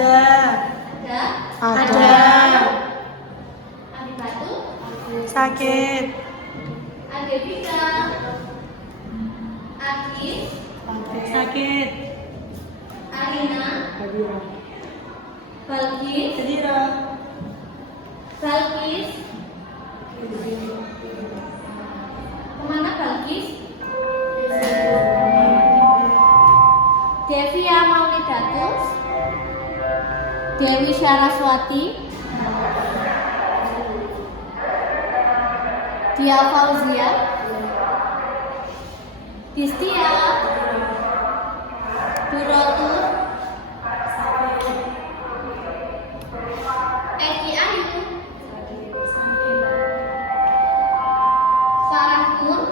Ada. Ada. Adi Batu. Sakit. Adevika. Adi. Sakit. Arina. Balkis. Kedira. Balkis. Kemana Balkis? Devia Maulidatus. Dewi Syaraswati. Dia Fauzia. Distia. Durotur. Eki Ayu. Sarahun.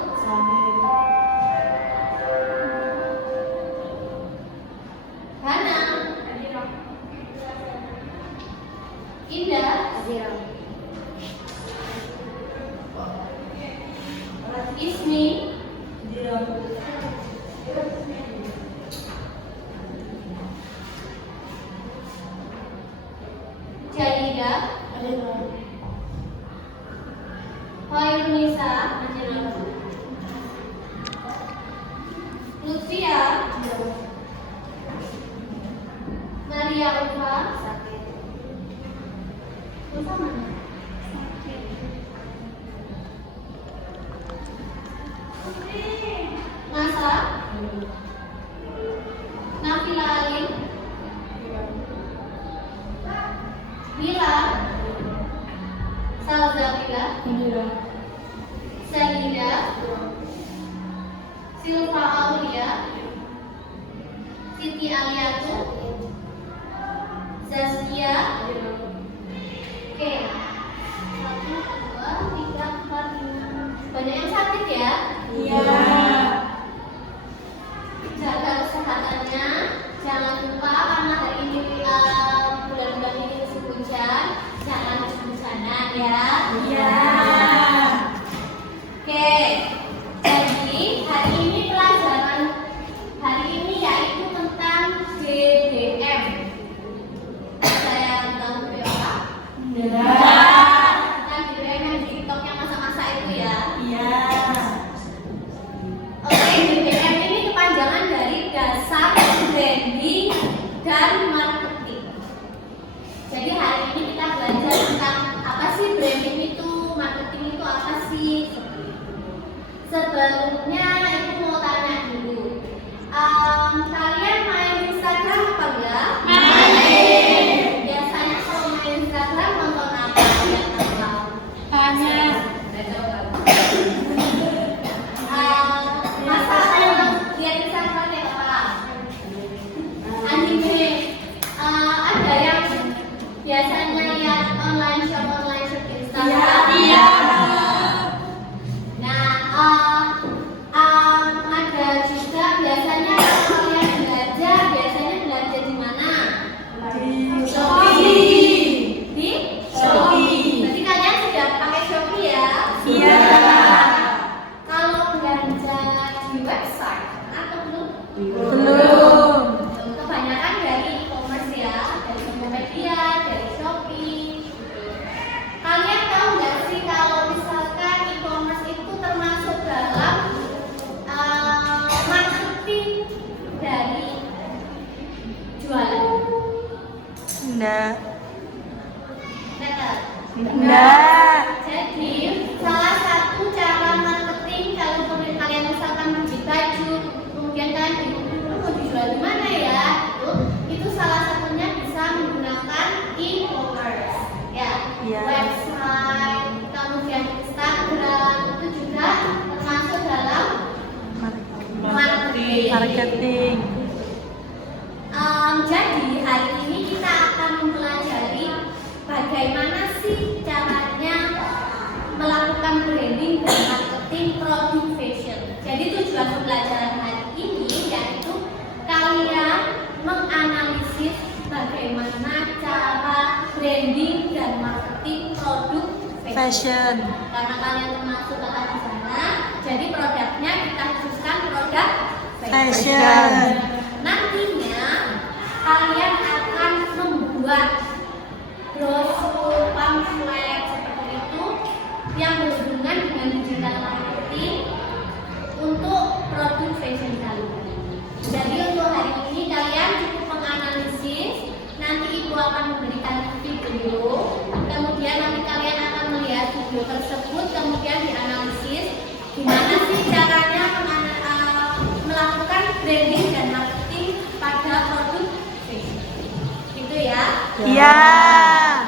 Hana. Indah. Ismi. Jalida. Hoirunisa. Lutfia. Maria Ulfa. Ulfa mana? Nasa. Nafila Alim. Mila. Salzabila. Salida. Silva Aulia. Siti Aliatu. Zaskia. Oke. 1, 2, 3, 4, 5. Banyak yang sakit ya? Iya. Jaga kesehatannya. Jangan lupa karena hari ini bulan-bulan ini musim hujan, jangan hujan-hujanan ya. Iya. Oke. Jadi hari ini pelajaran hari ini yaitu tentang DBM. Saya tahu apa? Tentang DBM yang di TikToknya masa-masa itu ya. Iya. Oke, DBM ini kepanjangan dari dasar branding dan marketing. Jadi hari ini kita belajar tentang apa sih branding itu, marketing itu apa sih? Sebelumnya ibu mau tanya dulu, kalian main Instagram apa enggak? Main. Biasanya kalau main Instagram nonton apa? Lihat apa? Banyak. Masa lihat Instagram lihat apa? Anime. Ada yang biasanya lihat online shop Instagram. Iya. Nah, ada juga biasanya kalau kalian biasanya belajar di mana? Di Shopee. Di Shopee. Berarti kalian sudah pakai Shopee ya? Iya. Kalau belanja di website atau belum? Belum. Kebanyakan dari e-commerce ya, dari Tokopedia, dari Shopee. Kalian tahu nggak sih kalau misalkan e-commerce itu termasuk dalam marketing dari jualan? Enggak. Betul. Enggak. Jadi salah satu cara marketing kalau kalian misalkan beli baju, kemudian kalian bingung mau dijual di mana ya, itu salah satunya bisa menggunakan e-commerce, ya, Iya. website, kemudian Instagram itu juga termasuk dalam marketing. Marketing. Jadi hari ini kita akan mempelajari bagaimana sih caranya melakukan branding dan marketing produk fashion. Jadi tujuan pembelajaran hari ini yaitu kalian menganalisis bagaimana cara branding dan marketing produk Fashion. Karena kalian termasuk anak di sana, jadi produknya kita khususkan produk Fashion. Nantinya kalian akan membuat membuat brosur, pamflet seperti itu yang berhubungan dengan digital marketing untuk produk fashion kalian. Jadi untuk hari ini kalian cukup menganalisis. Nanti ibu akan memberikan video, kemudian nanti kalian akan melihat video tersebut, kemudian dianalisis gimana sih caranya melakukan branding dan marketing pada produk fashion. Gitu ya. Ya.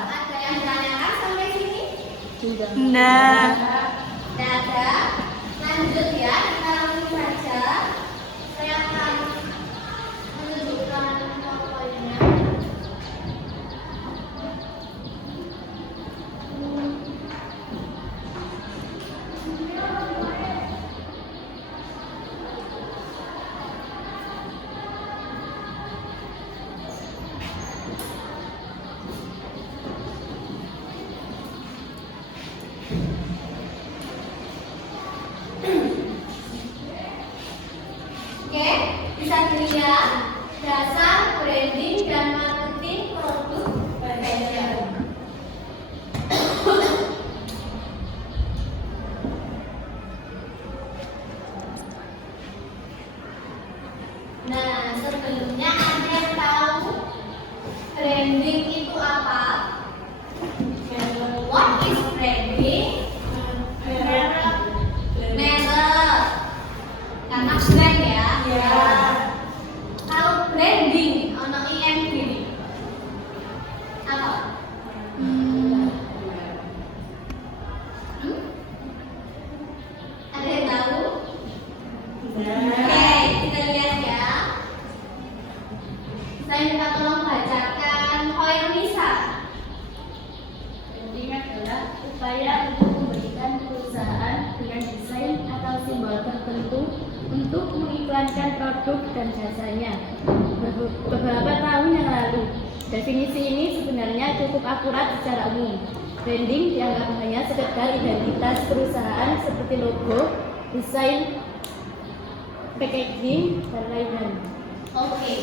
Ada yang ditanyakan sampai sini? Nah. Tidak ada. Lanjut ya, kita langsung saja. Saya akan menunjukkan poin-poinnya. Oke, bisa dilihat dasar branding dan marketing produk fashion. Nah, sebelumnya ada yang tahu branding itu apa? What is branding? Merek. Karena brand ya. Kalau branding ono ING apa? Ada yang tahu? Oke, kita lihat ya. Saya minta tolong bacakan poin Nisa. Branding adalah upaya untuk memberikan perusahaan dengan desain atau simbol tertentu untuk mengiklankan produk dan jasanya. Beberapa tahun yang lalu, definisi ini sebenarnya cukup akurat secara umum. Branding dianggap hanya sekedar identitas perusahaan seperti logo, desain, packaging, dan lain-lain. Oke.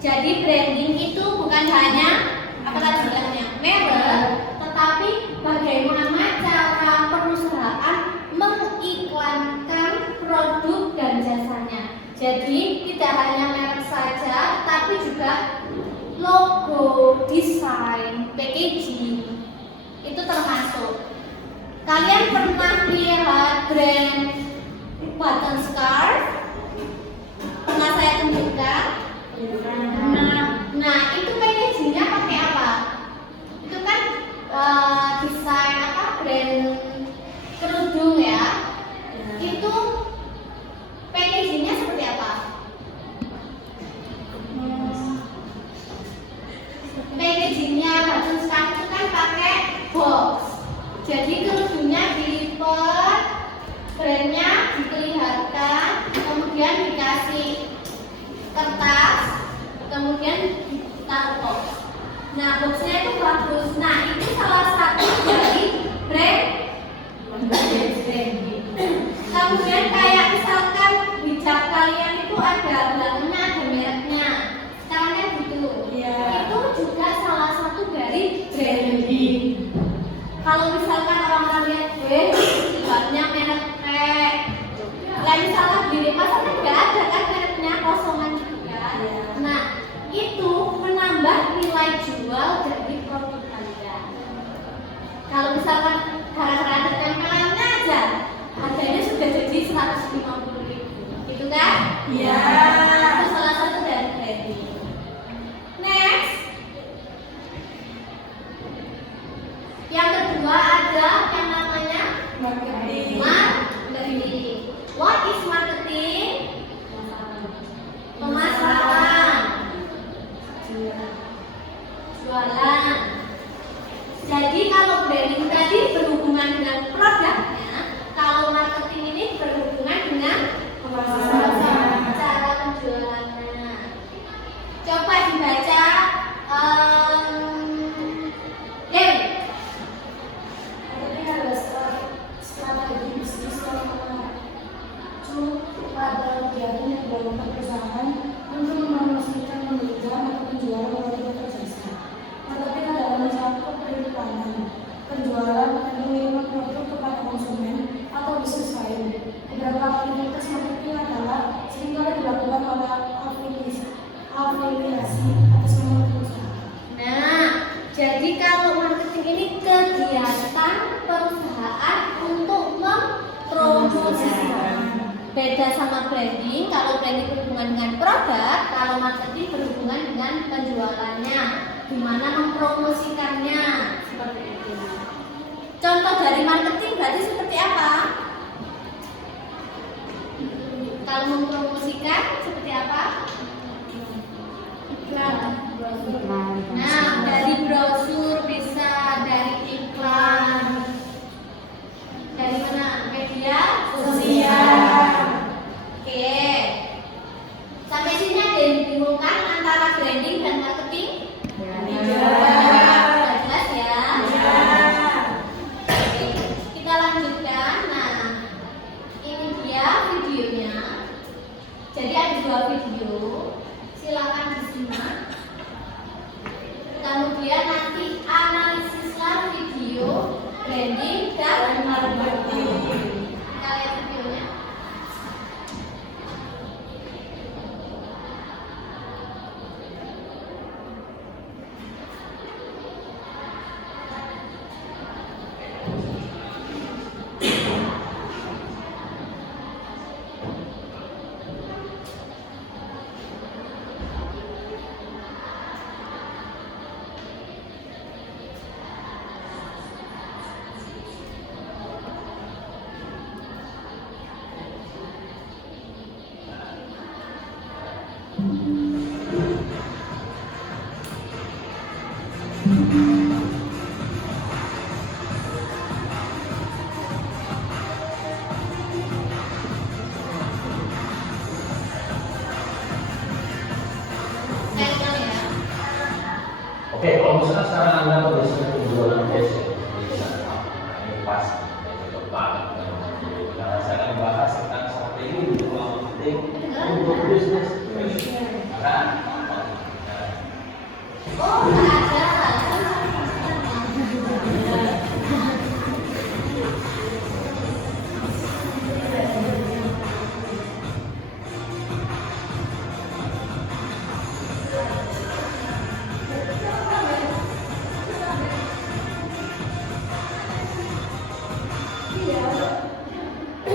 Jadi branding itu bukan hanya apa tadi bilangnya merek, tetapi bagaimana cara perusahaan mengiklankan produk dan jasanya. Jadi tidak hanya merek saja, tapi juga logo, desain, packaging itu termasuk. Kalian pernah lihat brand button scarf? Pernah saya tunjukkan? Nah, itu packagingnya pakai apa? Itu kan desain apa brand kerudung ya? Itu packagingnya seperti apa? Packagingnya baju scarf itu kan pakai box. Jadi kerudungnya dilipat, brandnya diperlihatkan, kemudian dikasih kertas, kemudian ditaruh box. Nah, boxnya itu bagus. Nah, itu salah satu dari brand. Kemudian kayak misalkan hijab kalian itu ada belakangnya ada mereknya, sekarang kan gitu. Itu juga salah satu dari branding. Kalau misalkan orang lihat hijabnya merek kayak misalkan di pasar kan nggak ada kan mereknya, kosongan juga. Nah, itu menambah nilai jual dari produk kalian. Kalau misalkan gara-gara ada tempelannya aja, harganya sudah jadi 150.000, gitu kan? Iya. Itu salah satu dari branding. Next, yang kedua ada yang namanya Marketing. marketing. What is marketing? Pemasaran, jualan. Jadi kalau branding tadi berhubungan dengan produknya, kalau marketing ini berhubungan dengan Pemasaran. cara menjual berkaitan sama branding. Kalau branding berhubungan dengan produk, kalau marketing berhubungan dengan penjualannya, gimana mempromosikannya, seperti itu. Contoh dari marketing berarti seperti apa? Kalau mempromosikan seperti apa? Iklan. Nah, dari brosur bisa, dari iklan. Dari mana? Media sosial. Oke. Sampai sini ada yang dibingungkan antara branding dan marketing? Sudah jelas ya? Oke. Kita lanjutkan. Nah, ini dia videonya. Jadi ada 2 video. Silakan disimak. Kemudian nanti analisislah video branding dan marketing. Kita lihat videonya. Oke, kalau misalnya sekarang Anda berbicara penjualan fashion, ini pas, tepat. Nah, saya akan bahas tentang strategi marketing untuk bisnis. Nah, Oh, nggak ada.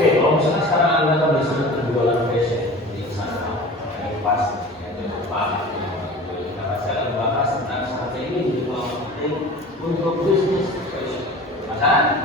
oke, kalau misalnya sekarang Anda berbicara penjualan fashion di sana, ini pas, tepat. Nah, saya akan bahas tentang strategi marketing untuk bisnis. Masa?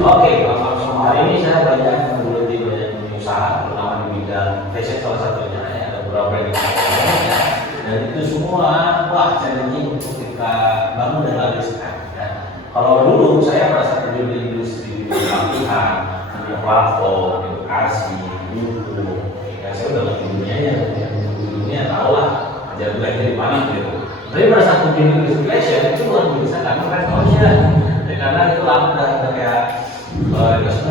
Oke, langsung hari ini saya banyak menggeluti banyak usaha, terutama di bidang fashion salah satunya ya, ada beberapa yang ya. Dan itu semua, wah challenging untuk kita bangun dan lariskan. Ya. Kalau dulu saya merasa terjun di industri pelatihan, di platform, edukasi, YouTube, ya saya udah ngerti dunianya, dunia tahu lah ajar belajar di mana gitu. Tapi pada saat di industri fashion itu luar biasa karena responnya, ya, karena itu udah kayak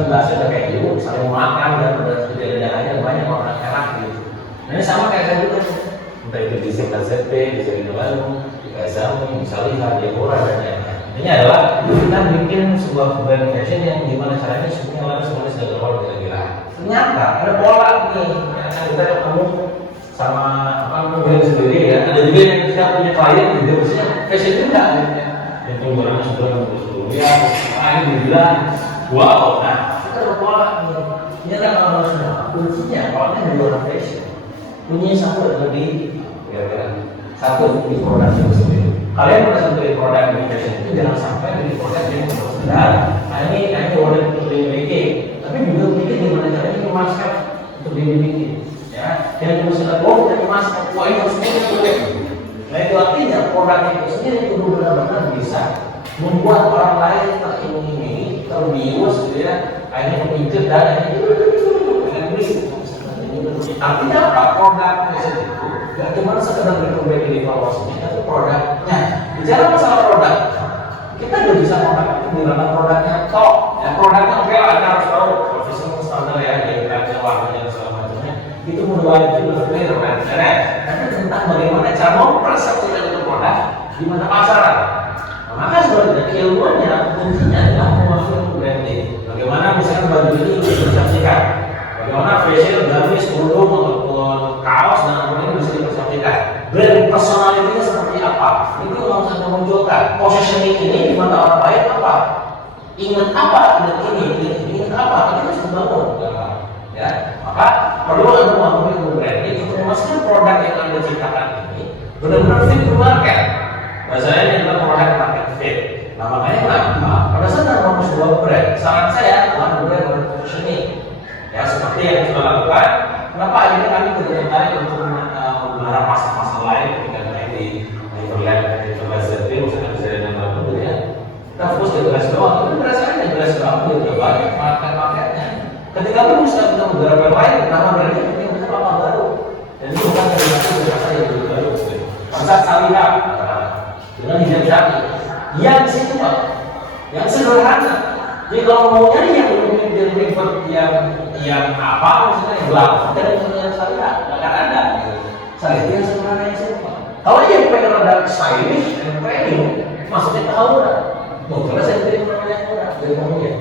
bahasa udah kayak gitu, saling makan dan udah kejadian-kejadian banyak orang enak gitu. Nah, ini sama kayak saya dulu, entah itu di ZP, di Seri Bandung, di Kazami, di Salihah, di Ekora dan lain-lain. Intinya adalah kita bikin sebuah brand fashion yang gimana caranya semuanya laris dan global kira-kira. Ternyata ada pola nih, yang kita ketemu sama apa namanya sendiri ya. Ada juga yang kita punya klien juga maksudnya fashion juga akhirnya. Yang penjualannya sudah ya, ini dibilang wow, nah kita berpola nih. Ini kan harus kuncinya, polanya dari orang fashion. Punya satu lebih, kira-kira satu di produk itu sendiri. Kalian pada saat beli produk di fashion itu jangan sampai beli produk yang sedang. Nah ini order untuk dimiliki, tapi juga mikir gimana caranya kemaskan untuk dimiliki. Ya, yang cuma sedang kita kemaskan, wah ini harus dimiliki. Nah itu artinya produk itu sendiri itu benar-benar bisa membuat orang lain teriming-imingi, terbius, gitu ya, akhirnya memikir dan akhirnya dengan beli. Artinya apa? Produk fashion itu gak cuma sekedar diperbaiki di evaluasinya, tapi produknya. Bicara masalah produk, kita udah bisa menggunakan produknya top. Ya, produknya oke lah, kita harus tahu profesional standar ya, dia warnanya dan segala macamnya. Itu mudah itu berbeda. di mata pasaran. Nah, maka sebenarnya keilmuannya kuncinya adalah memasuki branding. Bagaimana misalkan baju itu dipersepsikan, bagaimana fashion, gamis, kerudung ataupun kaos dan apapun bisa dipersepsikan. Brand personality-nya seperti apa? Itu yang harus Anda munculkan. Positioning ini di mata orang lain apa? Ingat apa? Ingat apa? Ini harus dibangun. Ya, maka perlu Anda memahami branding untuk memastikan produk yang Anda ciptakan ini benar-benar fit to market. Bahasanya ini adalah produk market fit. Nah, makanya kenapa? Pada saat Anda membangun sebuah brand, saran saya adalah brand positioning. Ya, seperti yang kita lakukan. Kenapa akhirnya kami tidak tertarik untuk memelihara pasar-pasar lain ketika kita di Berlin, di Belanda, misalnya bisa dengan bagus ya. Kita fokus di gelas doang, tapi berdasarkan gelas doang itu banyak market-marketnya. Ketika pun kita beberapa lain, nama brandnya mungkin kita apa baru, dan itu bukan dari satu berasa yang lebih baru. Pasar Salihah dengan hijab syari, yang simpel, yang sederhana. Jadi kalau mau nyari yang lebih ribet, yang apa misalnya yang belakang, kita misalnya Salihah, akan ada. Salihah yang sederhana yang simpel. Kalau dia pengen ada stylish dan premium, maksudnya tahunan. Karena saya beri yang murah dari kamunya.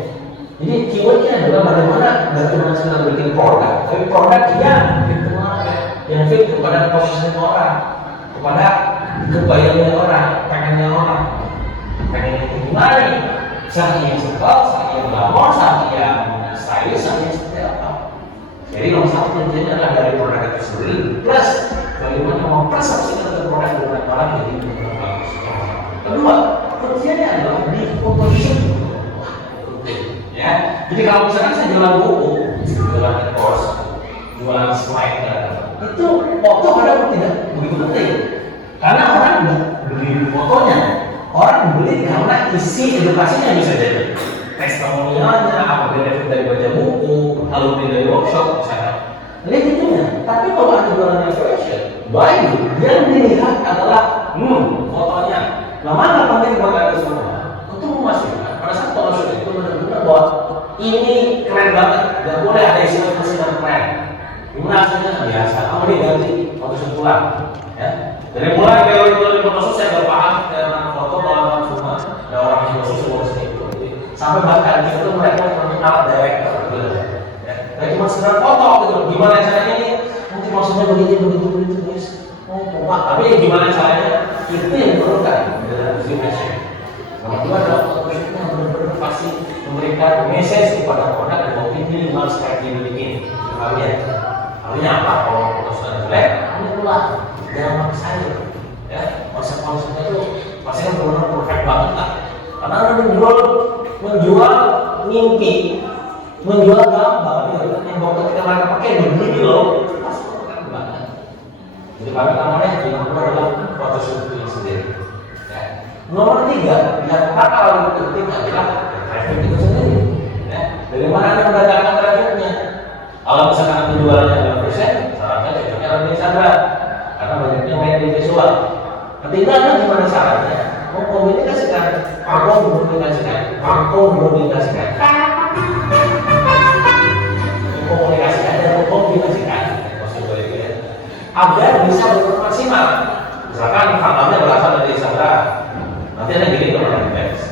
Jadi keywordnya adalah bagaimana kita bikin produk, tapi produk yang fit kepada posisi orang, kepada kebayangnya orang, pengennya orang, pengen itu gimana nih? Saat yang simpel, saat yang glamor, saat yang stylish, saat yang seperti apa? Jadi nomor satu kuncinya adalah dari produk itu sendiri, plus bagaimana mempersepsikan produk dengan orang jadi bagus. Kedua, kuncinya adalah di composition. Ya, jadi kalau misalkan saya jualan buku, jualan course, jualan slide, itu foto kadang tidak begitu penting, karena orang beli fotonya, orang beli karena isi edukasinya bisa jadi testimonialnya, apa benefit dari baca buku, alumni dari workshop, misalnya. Ini itunya. Tapi kalau ada jualan fashion, baik yang dilihat adalah fotonya. Nah, mana penting buat Anda semua? Untuk memastikan pada saat photoshoot itu benar-benar bahwa ini keren banget, nggak boleh ada istilah dan keren. Gimana hasilnya? Biasa, kamu diganti photoshoot pulang. Ya. Dari mulai teori photoshoot saya nggak paham dengan foto kalau semua ada orang yang photoshoot itu, sampai bahkan itu mereka mengenal director, gitu. Ya. Kayak cuma sekedar foto gitu. Gimana caranya ini? Nanti maksudnya begitu guys. Tapi gimana caranya? Itu yang diperlukan dalam fashion. Nomor dua adalah photoshoot yang benar-benar pasti memberikan message kepada produk dan minimal sekali dibikin. Artinya apa? Kalau photoshoot jelek, ini pulang. Jangan pakai saya. Ya, konsep-konsepnya itu pasti kan benar-benar perfect banget lah. Karena Anda menjual mimpi, menjual gambar, yang bahwa ketika mereka pakai begini loh, pasti keren banget. Jadi kami namanya yang nomor adalah photoshoot itu sendiri. Ya. Nomor tiga, yang paling penting adalah traffic itu sendiri. Ya. Dari mana Anda mendatangkan trafficnya? Kalau misalkan penjualannya adalah persen, sarannya cocoknya ada di Instagram, karena banyaknya main di visual. Ketiga, Anda gimana caranya? Mengkomunikasikan, agar bisa berfungsi maksimal. Misalkan fandomnya berasal dari Instagram, nanti Anda kirim ke marketplace.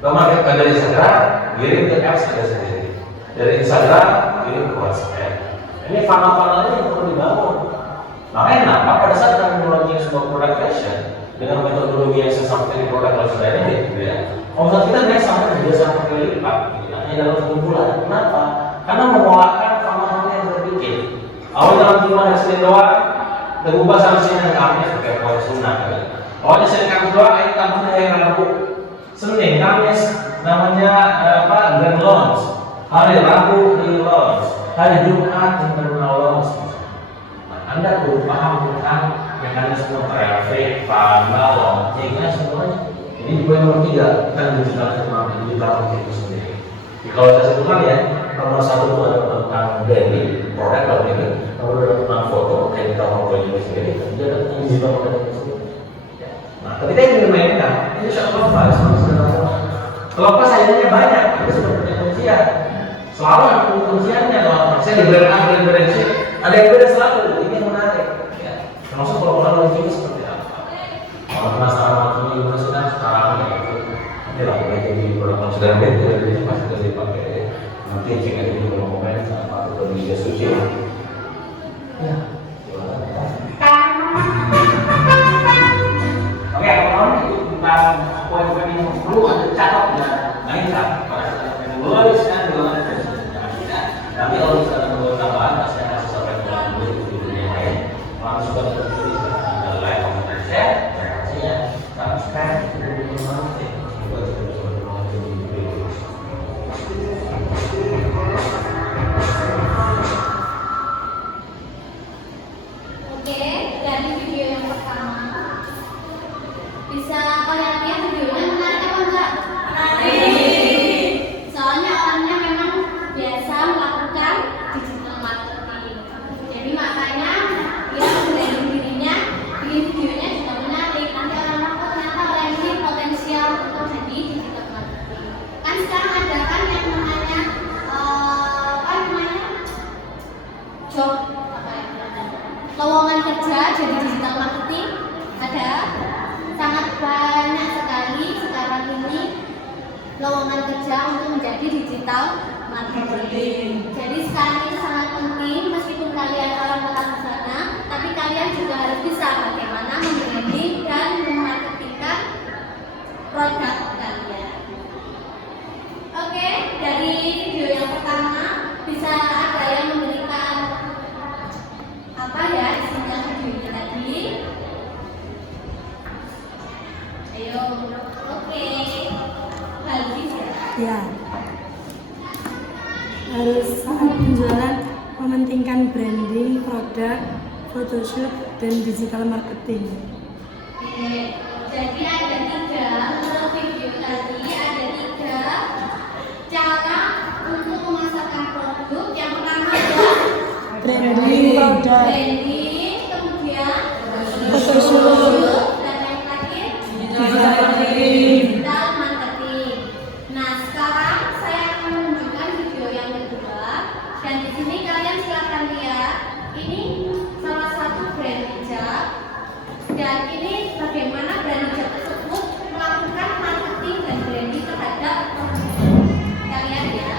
Ke marketplace dari Instagram, kirim ke apps Anda sendiri. Dari Instagram, kirim ke WhatsApp. Ini funnel-funnelnya yang perlu dibangun. Makanya kenapa pada saat kami meluncurkan sebuah produk fashion dengan metodologi yang sesampaikan di produk lifestyle ini, gitu ya, omset kita naik sampai 3 kali lipat, gitu, hanya dalam 1 bulan. Kenapa? Karena memolakan funnel yang berpikir. Awal dalam cuma Senin doang, terubah sama Senin Kamis pakai poin sunnah. Awalnya Senin Kamis doang, ayo tambah hari Rabu, Senin Kamis namanya grand launch, hari Rabu relaunch, hari Jumat internal launch. Anda perlu paham tentang mekanisme traffic, funnel, launchingnya semuanya. Ini poin nomor 3 tentang digital marketing itu sendiri. Jadi kalau saya sebutkan ya, nomor 1 itu adalah tentang branding, produk branding. Nomor 2 tentang foto, kayak kita mau branding sendiri. Kemudian ada tentang digital marketing itu sendiri. Nah, ketika ini dimainkan, ini sangat bagus. Kalau pas sayangnya banyak, itu sudah punya kuncian. Selalu ada kunciannya. Kalau saya di brand A, brand C, ada yang beda selalu. Ini yang menarik. Ya. Termasuk kalau orang launching seperti apa? Kalau penasaran launchingnya Ada sangat banyak sekali sekarang ini lowongan kerja untuk menjadi digital marketing. Jadi sekarang ini sangat penting, meskipun kalian orang orang di sana, tapi kalian juga harus bisa bagaimana membranding dan memarketingkan produk kalian. Oke, dari video yang pertama bisa ada yang memberikan apa ya isinya videonya tadi? Ayo, oke. Bagus ya. Ya. Harus saat penjualan mementingkan branding produk, photoshoot, dan digital marketing. Oke, jadi ada 3 menurut video tadi ada 3 cara untuk memasarkan produk. Yang pertama adalah Branding produk, branding, kemudian photoshoot, dan yang terakhir digital marketing. digital marketing. Nah, sekarang saya akan menunjukkan video yang kedua, dan di sini kalian silakan lihat. Ini salah satu brand hijab, dan ini bagaimana brand hijab tersebut melakukan marketing dan branding terhadap produk kalian ya.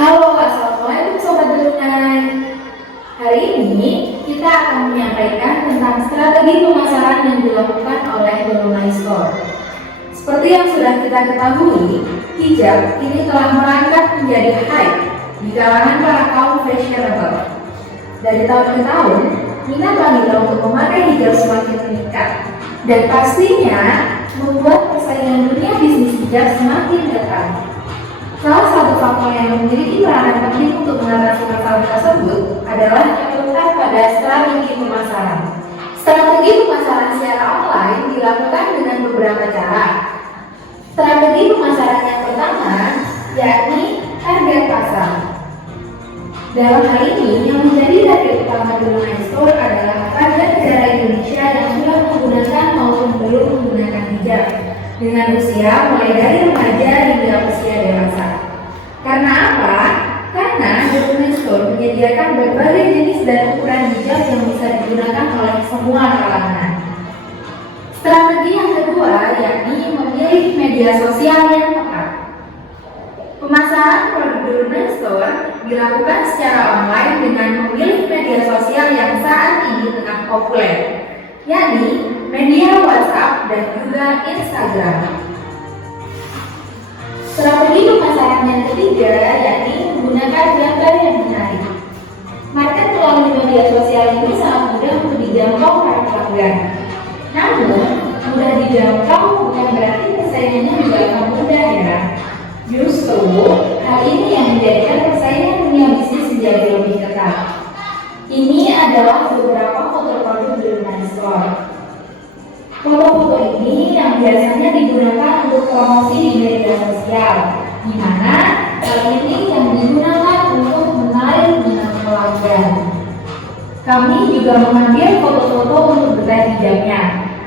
Halo, assalamualaikum sobat berunang. Hari ini kita akan menyampaikan tentang strategi pemasaran yang dilakukan oleh Berunai Store. Seperti yang sudah kita ketahui, hijab kini telah merangkak menjadi hype di kalangan para kaum fashionable. Dari tahun ke tahun, minat wanita untuk memakai hijab semakin meningkat, dan pastinya membuat persaingan dunia bisnis hijab semakin ketat. Salah satu faktor yang memiliki peranan penting untuk mengatasi masalah tersebut adalah yang terletak pada strategi pemasaran. Strategi pemasaran secara online dilakukan dengan beberapa cara. Strategi pemasaran yang pertama yakni target pasar. Dalam hal ini, yang menjadi target utama Berunai Store adalah warga negara Indonesia yang sudah menggunakan maupun belum menggunakan hijab, dengan usia mulai dari remaja hingga usia dewasa. Karena apa? Karena Berunai Store menyediakan berbagai jenis dan ukuran hijab yang bisa digunakan oleh semua kalangan. Strategi yang kedua yakni memilih media sosial yang tepat. Pemasaran produk Berunai Store dilakukan secara online dengan memilih media sosial yang saat ini tengah populer, yakni media WhatsApp dan juga Instagram. Strategi pemasaran yang ketiga yakni menggunakan gambar yang menarik. Market melalui media sosial ini sangat mudah untuk dijangkau para pelanggan. Namun, mudah dijangkau bukan berarti persaingannya juga akan mudah ya. Justru, hal ini yang menjadikan persaingan dunia bisnis menjadi lebih ketat. Ini adalah beberapa foto produk Berunai Store. Foto-foto ini yang biasanya digunakan untuk promosi di media sosial, di mana hal ini yang digunakan untuk menarik minat pelanggan. Kami juga mengambil foto-foto untuk desain hijabnya,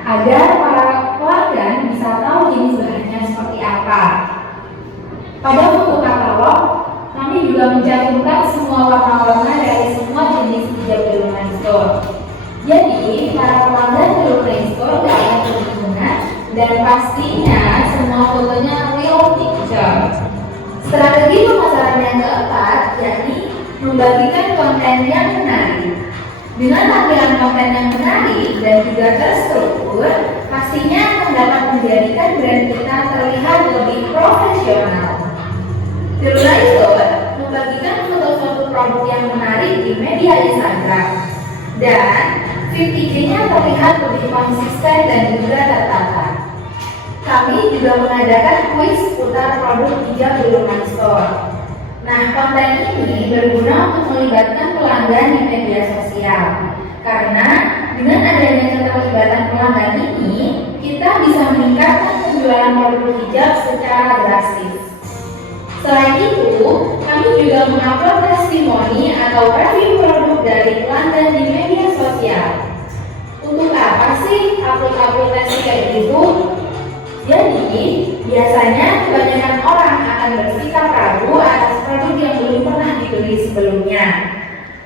agar para pelanggan bisa tahu jenis bahannya seperti apa. Pada foto katalog, kami juga mencantumkan semua warna-warna dari semua jenis hijab Berunai Store. Jadi, para pelanggan Berunai Store gak akan kebingungan, dan pastinya semua fotonya real picture. Strategi pemasaran yang keempat yakni membagikan konten yang menarik. Dengan tampilan konten yang menarik dan juga terstruktur, pastinya akan dapat menjadikan brand kita terlihat lebih profesional. Berunai Store membagikan foto-foto produk yang menarik di media Instagram, dan feed IG-nya terlihat lebih konsisten dan juga tertata. Kami juga mengadakan kuis seputar produk hijab Berunai Store. Nah, konten ini berguna untuk melibatkan pelanggan di media sosial, karena dengan adanya keterlibatan pelanggan ini, kita bisa meningkatkan penjualan produk hijab secara drastis. Selain itu, kami juga mengupload testimoni atau review produk dari pelanggan di media sosial. Untuk apa sih upload-upload tes kayak gitu? orang akan bersikap ragu atas produk yang belum pernah dibeli sebelumnya.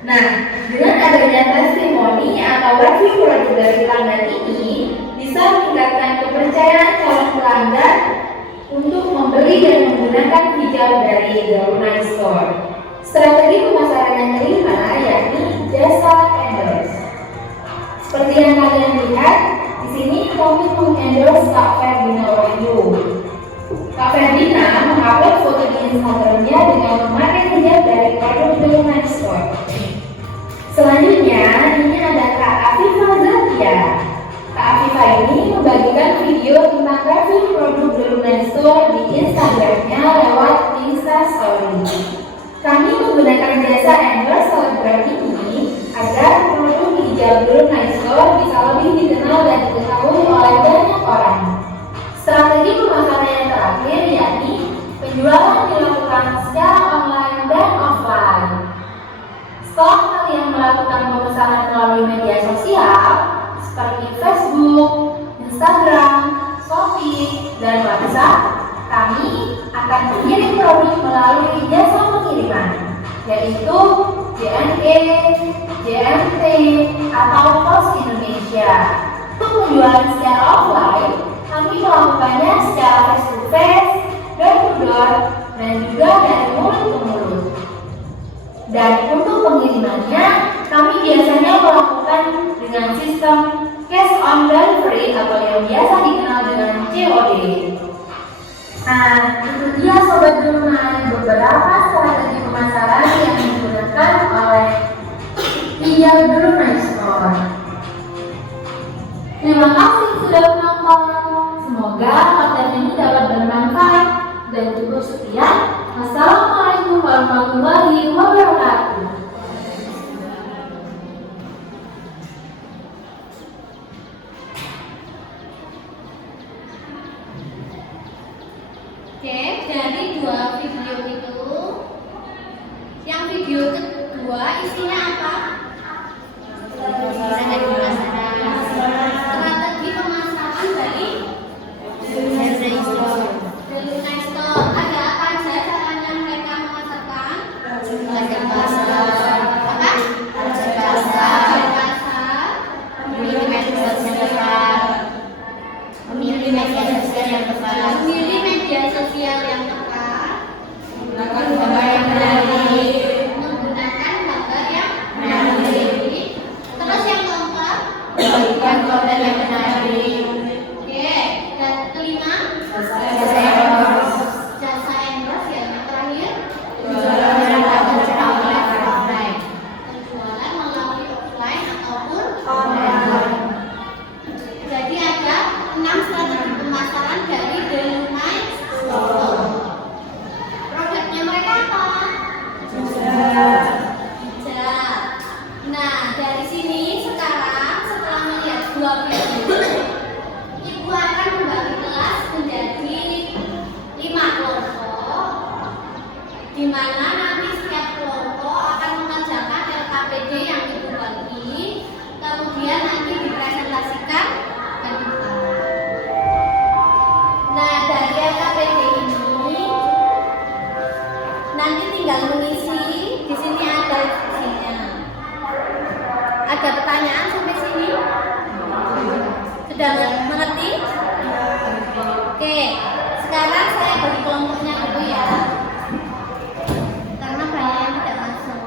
Nah, dengan adanya testimoni atau review produk dari pelanggan ini bisa meningkatkan kepercayaan calon pelanggan untuk membeli dan menggunakan hijab dari The Lunai Store. Strategi pemasaran yang kelima yakni jasa endorse. Seperti yang kalian lihat, di sini kami mengendorse Kak Ferdina Wahyu. Kak Ferdina mengupload foto di Instagramnya dengan memakai hijab dari produk The Lunai Store. Selanjutnya, ini ada Kak Afifah Zakia. Kak Afifah ini membagikan video tentang review produk The Lunai Store di Instagramnya lewat Instastory. Kami menggunakan jasa endorse selebgram ini agar produk hijab The Lunai Store bisa lebih dikenal dan diketahui oleh banyak orang. Strategi pemasaran yang terakhir yakni penjualan dilakukan secara online dan offline. Setelah kalian melakukan pemesanan melalui media sosial seperti Facebook, Instagram, Shopee, dan WhatsApp, kami akan mengirim produk melalui jasa pengiriman, yaitu JNE, JNT, atau Pos Indonesia. Untuk penjualan secara offline, kami melakukannya secara face to face, door to door, dan juga dari mulut ke mulut. Dan untuk pengirimannya, kami biasanya melakukan dengan sistem cash on delivery atau yang biasa dikenal dengan COD. Nah, itu dia Sobat Lunai beberapa strategi pemasaran yang digunakan oleh hijab The Lunai Store. Terima kasih sudah menonton. Semoga konten ini dapat bermanfaat dan cukup sekian. Wassalamualaikum warahmatullahi wabarakatuh. Oke, dari dua video itu, yang video kedua isinya apa? Strategi pemasaran dari The Lunai Store. Ada apa aja caranya mereka memasarkan? Ada pasar, apa? Ada pasar, memilih media sosial yang tepat, memilih media sosial yang tepat, memilih media sosial yang tepat, menggunakan gambar yang menarik, menggunakan gambar yang menarik. Terus yang keempat, membagikan konten yang menarik. Oke, dan kelima, jasa endorse. Jasa endorse yang terakhir, penjualan melalui offline. Penjualan melalui offline ataupun online. Jadi ada 6 strategi pemasaran dari The Lunai Store. Produknya mereka apa? Hijab. Nah, dari sini sekarang setelah melihat dua video, Ibu akan membagi kelas menjadi 5 kelompok, di mana nanti setiap kelompok akan mengerjakan LKPD yang Ibu bagi, kemudian nanti dipresentasikan dan dibahas. Nah, dari LKPD ini nanti tinggal mengisi. Di sini ada isinya. Ada pertanyaan sampai sini? Sudah mengerti? Oke, sekarang saya bagi kelompoknya dulu ya, karena banyak yang tidak masuk.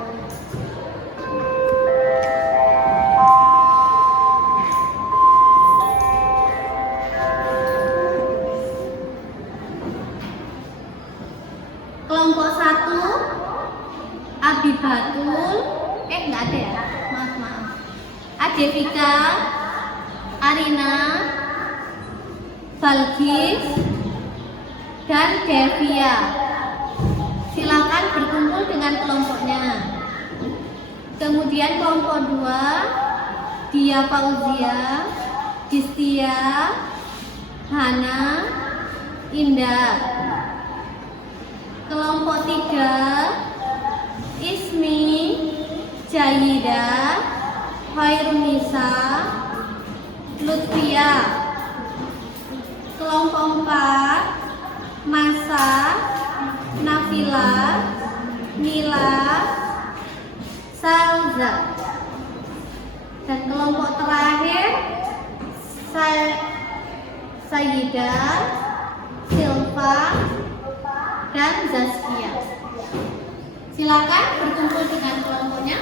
Kelompok 1, Abi Batul, nggak ada ya? Maaf. Adevika, Arina, Balkis, dan Devia. Silakan berkumpul dengan kelompoknya. Kemudian kelompok 2, Dia Fauzia, Distia, Hana, Indah. Kelompok 3, Ismi, Jayida, Khairunisa, Lutfia. Kelompok 4, Masa, Nafila, Mila, Salza. Dan kelompok terakhir Sayyidah, Silva, dan Zaskia. Silakan berkumpul dengan kelompoknya.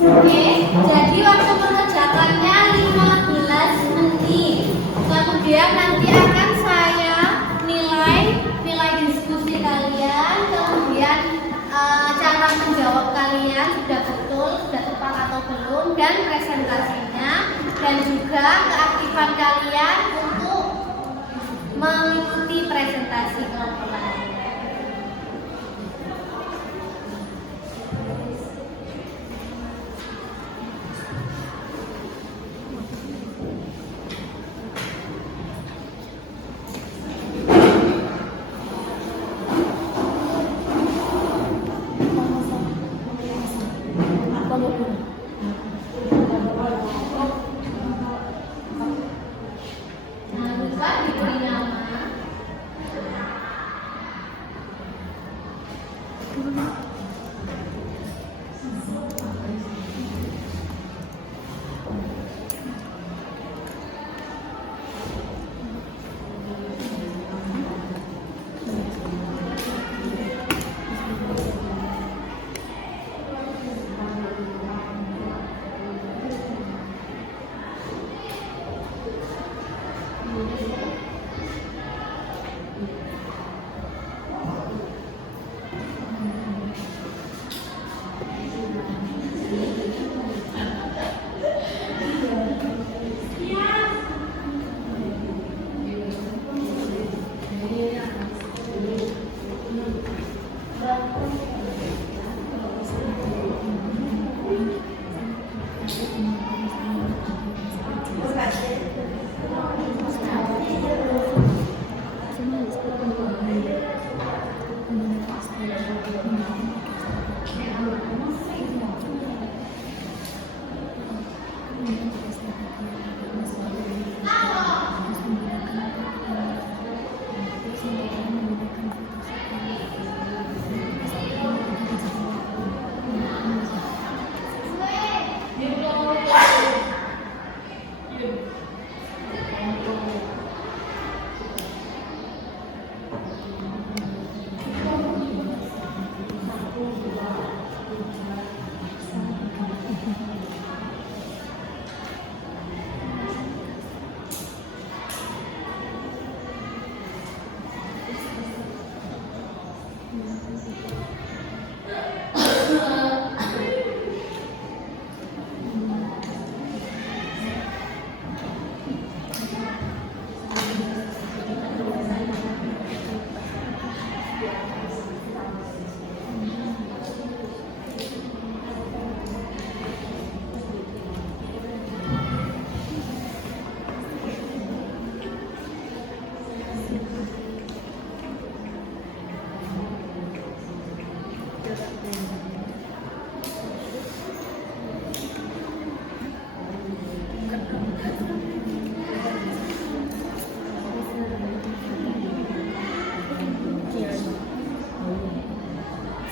Oke, jadi waktu mengerjakannya 15 menit. Kemudian nanti akan saya nilai diskusi kalian, kemudian cara menjawab kalian sudah betul, sudah tepat atau belum, dan presentasinya, dan juga keaktifan kalian untuk mengikuti presentasi kelompok lain. Jangan lupa diberi nama.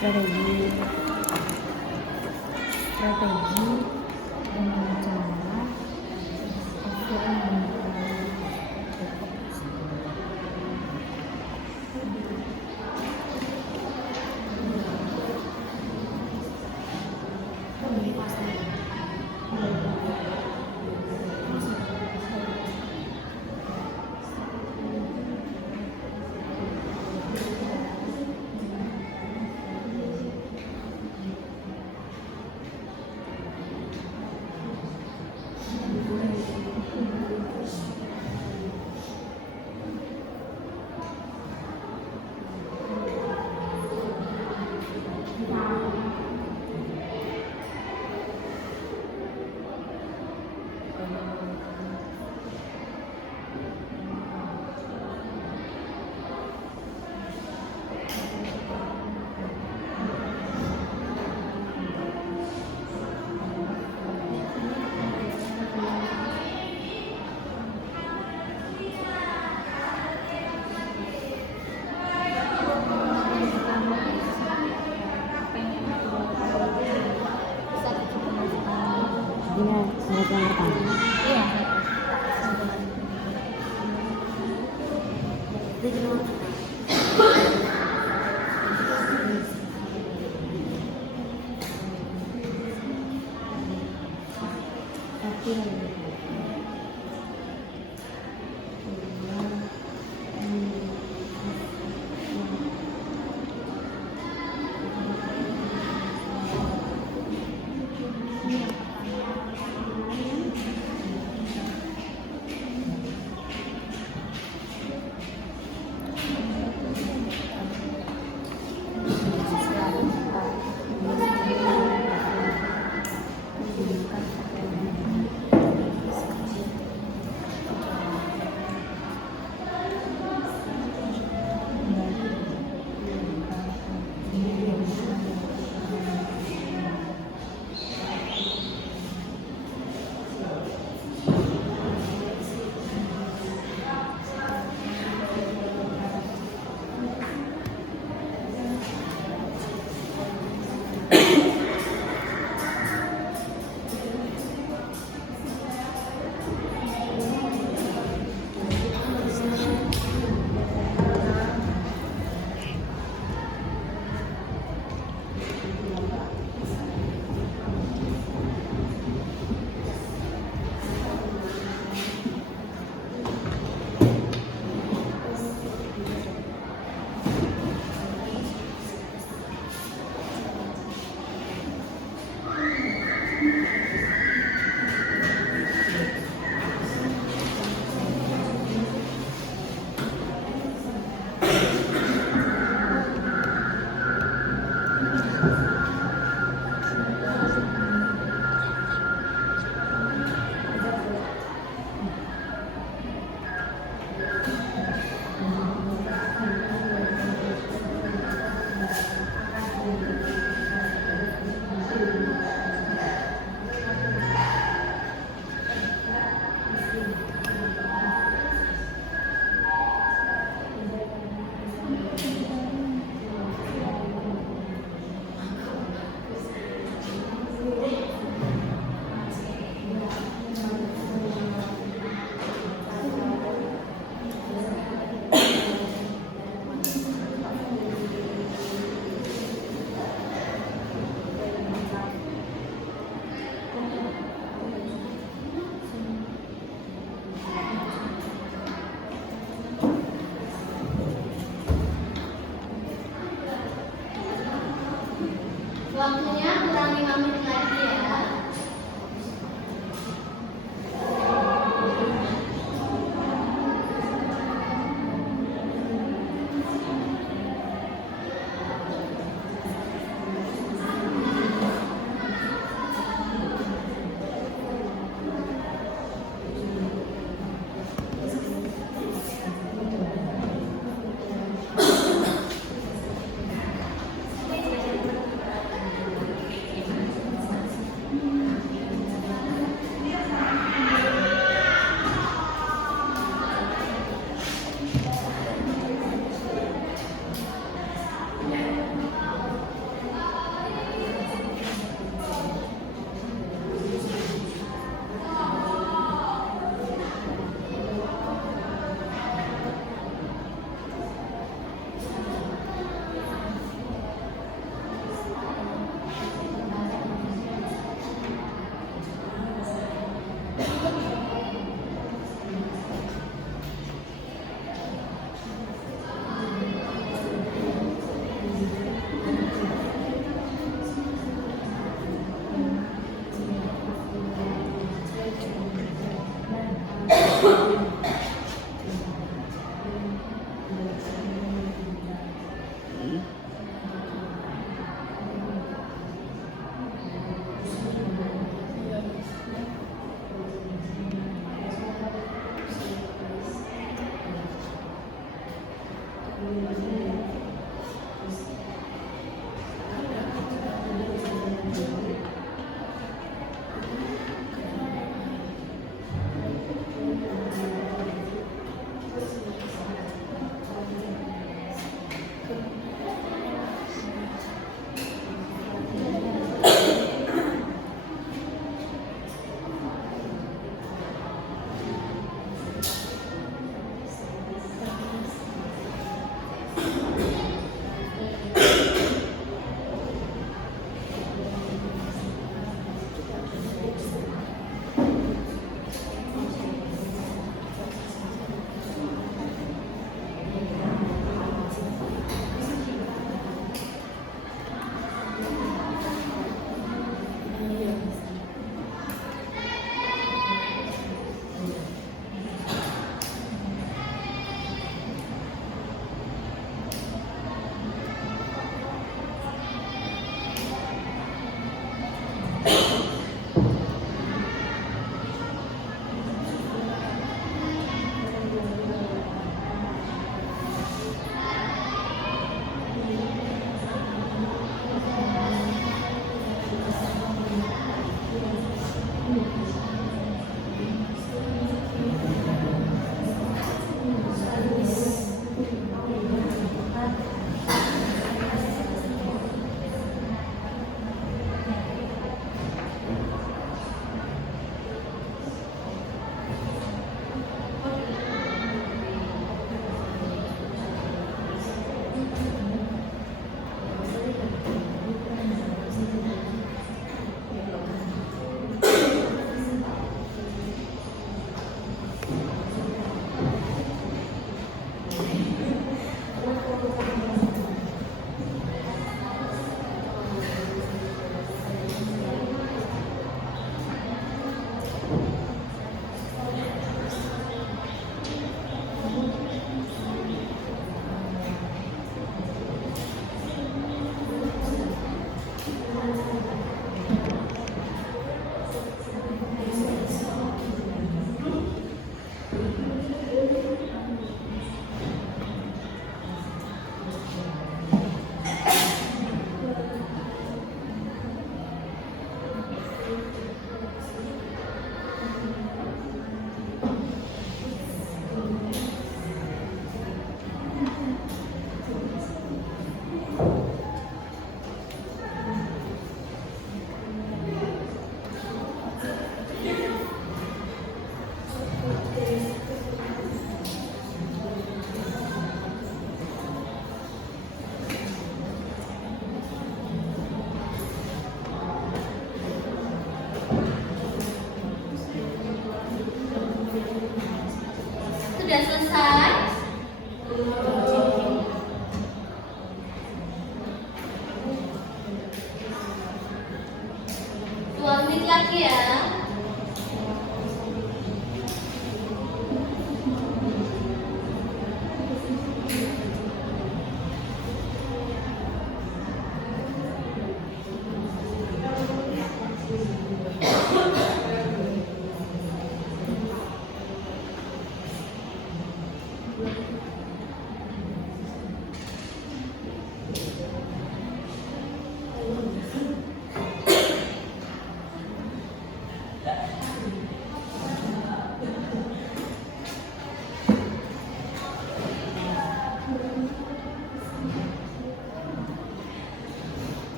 strategi dengan cara Iya, surat yang pertama. Iya. Tapi sudah selesai? 2 menit lagi ya.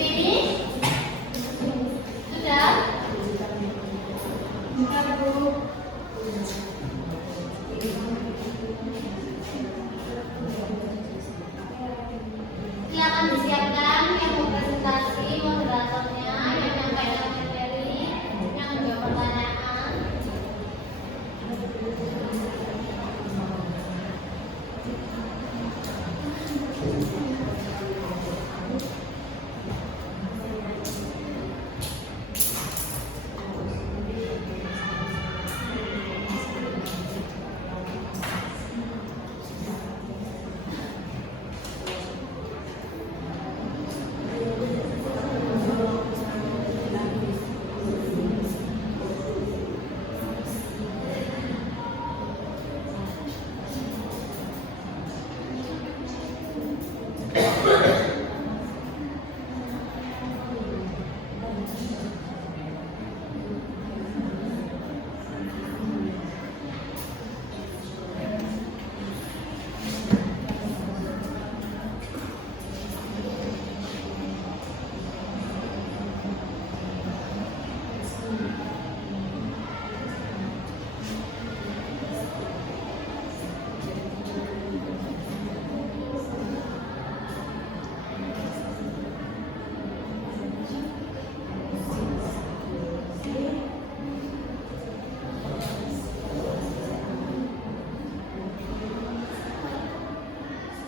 Finish? Sudah? Silakan disiapkan yang mau presentasi, moderatornya, yang menyampaikan materi, yang menjawab pertanyaan.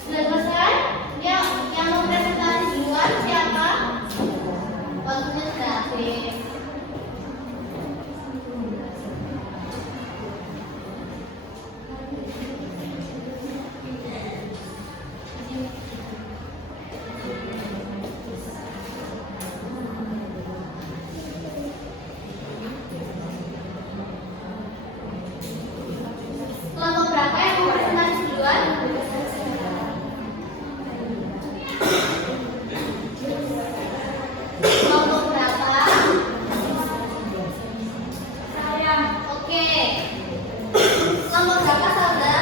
Sudah selesai? Yang mau presentasi duluan siapa? Waktunya sudah habis. Kelompok berapa yang mau presentasi duluan? Kelompok berapa? Saya. Oke. Kelompok berapa, Salda?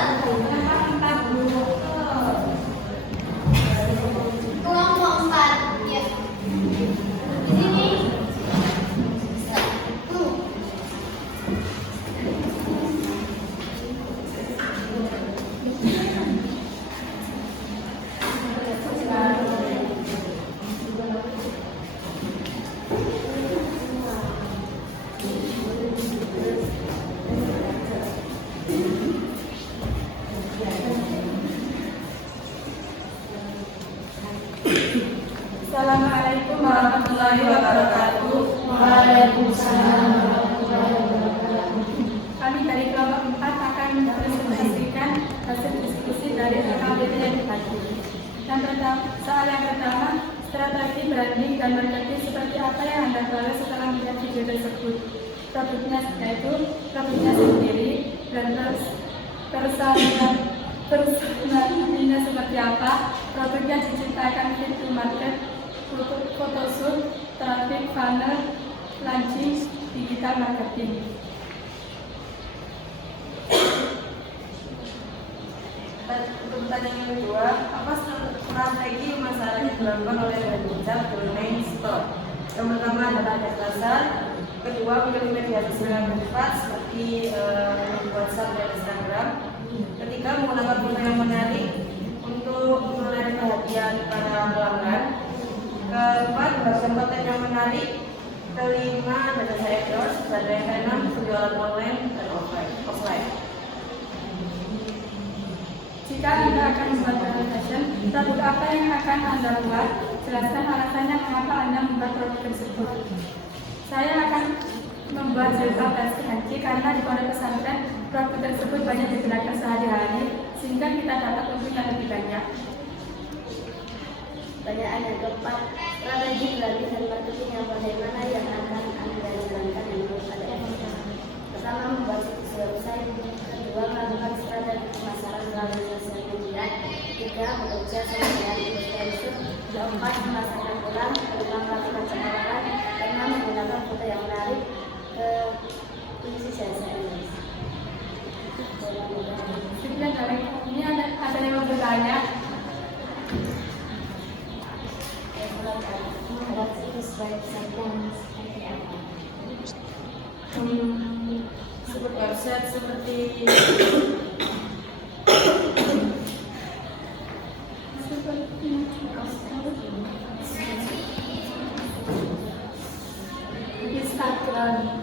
Kelompok 4. Ya. Di sini. 1. Assalamualaikum warahmatullahi wabarakatuh. Waalaikumsalam warahmatullahi wabarakatuh. Kami dari kelompok 4 akan mempresentasikan hasil diskusi dari LKPT yang dibagi. Soal yang pertama, strategi branding dan marketing seperti apa yang Anda peroleh setelah melihat video tersebut. Produknya yaitu produknya sendiri, dan personalitas personalitinya seperti apa, produknya diciptakan fit to market, photoshoot, traffic funnel, launching, digital marketing. Untuk pertanyaan yang kedua, apa strategi pemasaran yang dilakukan oleh brand hijab di online store? Yang pertama adalah ada dasar, kedua memilih media sosial yang tepat seperti WhatsApp dan Instagram, ketiga menggunakan foto yang menarik untuk menarik perhatian para pelanggan, keempat membuat konten yang menarik, kelima data endorse, dan yang keenam penjualan online dan offline. Jika Anda akan membuat produk fashion, produk apa yang akan Anda buat? Jelaskan alasannya mengapa Anda membuat produk tersebut. Saya akan membuat jilbab dan sehanci karena di pondok pesantren produk tersebut banyak digunakan sehari-hari sehingga kita dapat untung yang lebih banyak. Pertanyaan yang keempat, strategi branding dan marketing yang bagaimana yang akan Anda jalankan yang menurut Anda? Pertama, membuat situs website. Kedua, melakukan strategi pemasaran melalui sosial media. Tiga, bekerja sama dengan influencer. Keempat, memasarkan ulang. Kelima, melakukan penawaran. Keenam, menggunakan foto yang menarik. Ketujuh, jasa Indonesia. Sekian dari ini ada yang mau bertanya. Membuat situs website yang seperti apa? Seperti website seperti Instagram.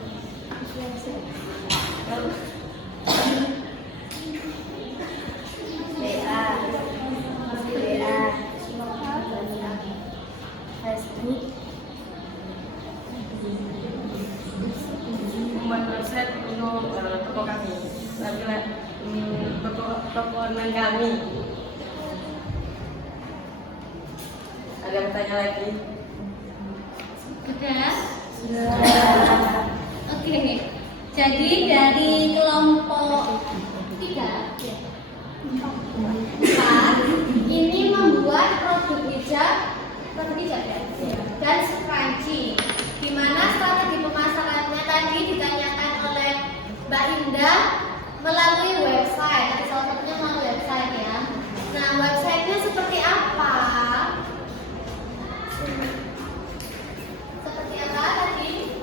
Facebook, membuat website untuk toko kami, toko online kami. Ada yang bertanya lagi? Sudah? Oke. Jadi dari kelompok 3, 4 ini membuat produk hijab ya? Dan scrunchie. Di mana strategi pemasarannya tadi ditanyakan oleh Mbak Indah melalui website. Ada salah satunya melalui website ya. Nah, websitenya seperti apa? Seperti apa tadi?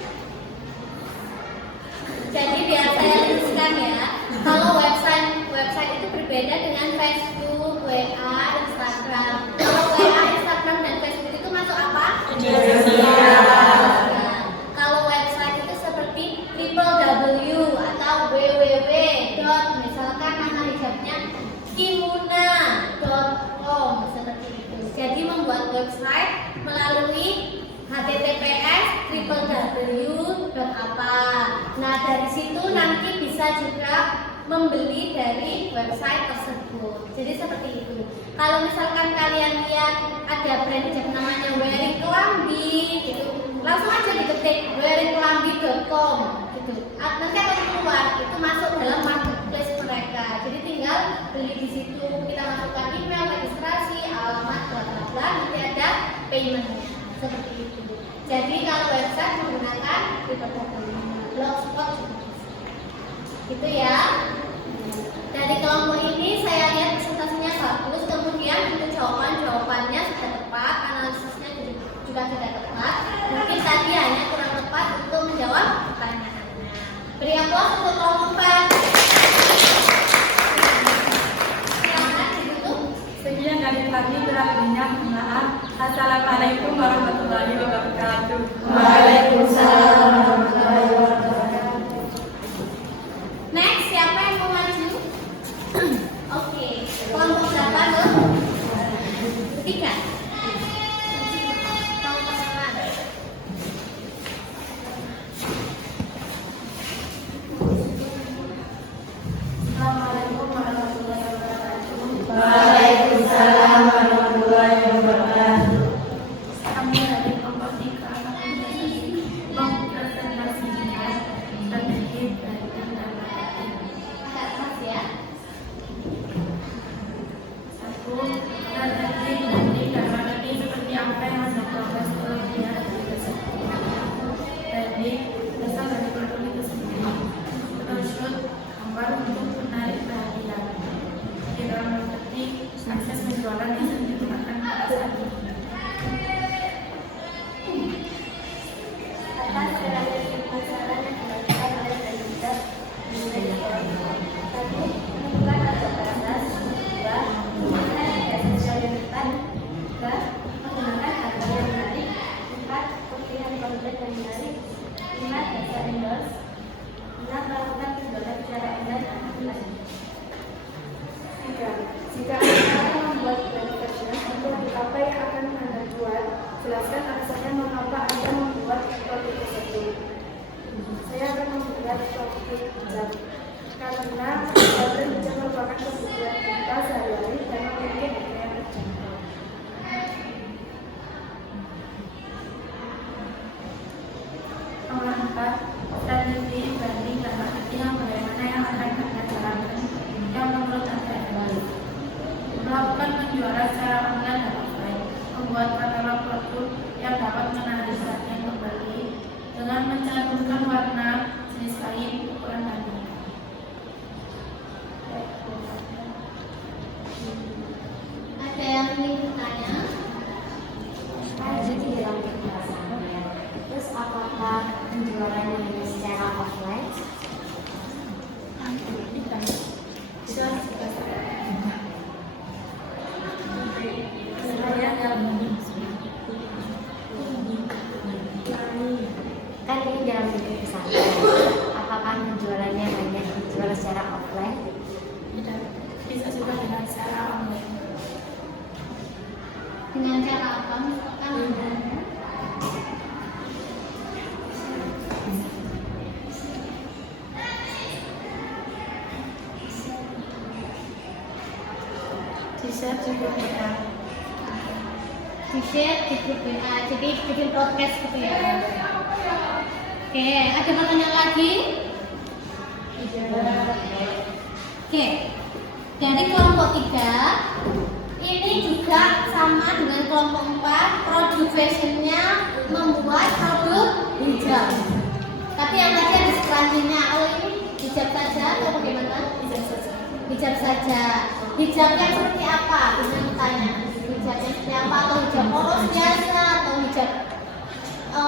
Jadi biar saya luruskan ya. Kalau website itu berbeda dengan Facebook, WA, Instagram. Kalau WA, Instagram dan Facebook itu masuk apa? Nah, kalau website itu seperti www atau www. Misalkan nama hijabnya kimuna.com seperti itu. Jadi membuat website melalui https www.apa. Nah, dari situ nanti bisa juga membeli dari website tersebut. Jadi seperti itu. Kalau misalkan kalian lihat ada brand hijab namanya Wearing Kelambi gitu, langsung aja diketik wearingkelambi.com gitu. Nanti akan keluar, itu masuk dalam marketplace mereka. Jadi tinggal beli di situ, kita masukkan email, registrasi, alamat, bla bla bla, nanti ada paymentnya. Seperti itu. Jadi kalau website menggunakan blogspot gitu ya. Dari kelompok ini saya lihat presentasinya bagus, kemudian untuk jawabannya sudah tepat, analisisnya juga sudah tepat. Mungkin tadi hanya kurang tepat untuk menjawab pertanyaannya. Beri aplaus untuk kelompok 4. Silakan ditutup. Sekian dari kami, kurang lebihnya mohon maaf. Assalamualaikum warahmatullahi wabarakatuh. Waalaikumsalam warahmatullahi wabarakatuh. Next, siapa yang mau maju? Oke, kelompok berapa loh? 3. Kelompok yang mana? Assalamualaikum warahmatullahi wabarakatuh. Waalaikumsalam warahmatullahi wabarakatuh. Kami dari kelompok 3 akan mempresentasikan karena bekerja merupakan kebutuhan kita sehari-hari dan memiliki harga yang terjangkau. Nomor 4, strategi branding dan marketing yang bagaimana yang akan Anda jalankan yang menurut Anda efektif. Melakukan penjualan secara online dan offline, membuat katalog produk yang dapat menarik perhatian pembeli dengan mencantumkan warna, jenis kain, ukuran dan harga. Ada yang ingin bertanya? Ada di dalam kekerasannya. Terus apakah penjualannya hanya secara offline? Kan ini dalam bentuk pesantren. Apakah penjualannya hanya dijual secara offline? Bisa juga dengan cara online. Dengan cara apa? Misalkan T-shirt juga pernah. di-share di grup WA, jadi bikin podcast gitu ya. Oke, ada pertanyaan lagi? Oke, dari kelompok 3 ini juga sama dengan kelompok 4, produk fashionnya membuat produk hijab. Tapi yang tadi ada selanjutnya, oh ini hijab saja atau bagaimana? Hijab saja. Hijabnya seperti apa? Bisa ditanya. Hijabnya seperti apa? Atau hijab polos biasa? Atau hijab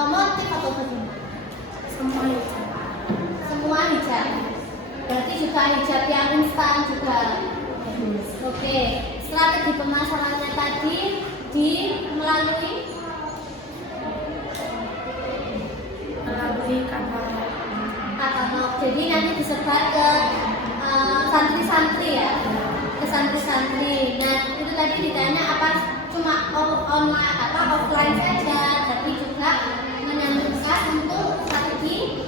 motif atau bagaimana? Semua hijab. Semua hijab. Berarti juga hijab yang instan juga. Oke. Strategi pemasarannya tadi melalui katalog. Jadi nanti disebar ke santri-santri ya, ke santri-santri. Nah itu tadi ditanya apa cuma online apa offline saja, tapi juga menyantumkan untuk strategi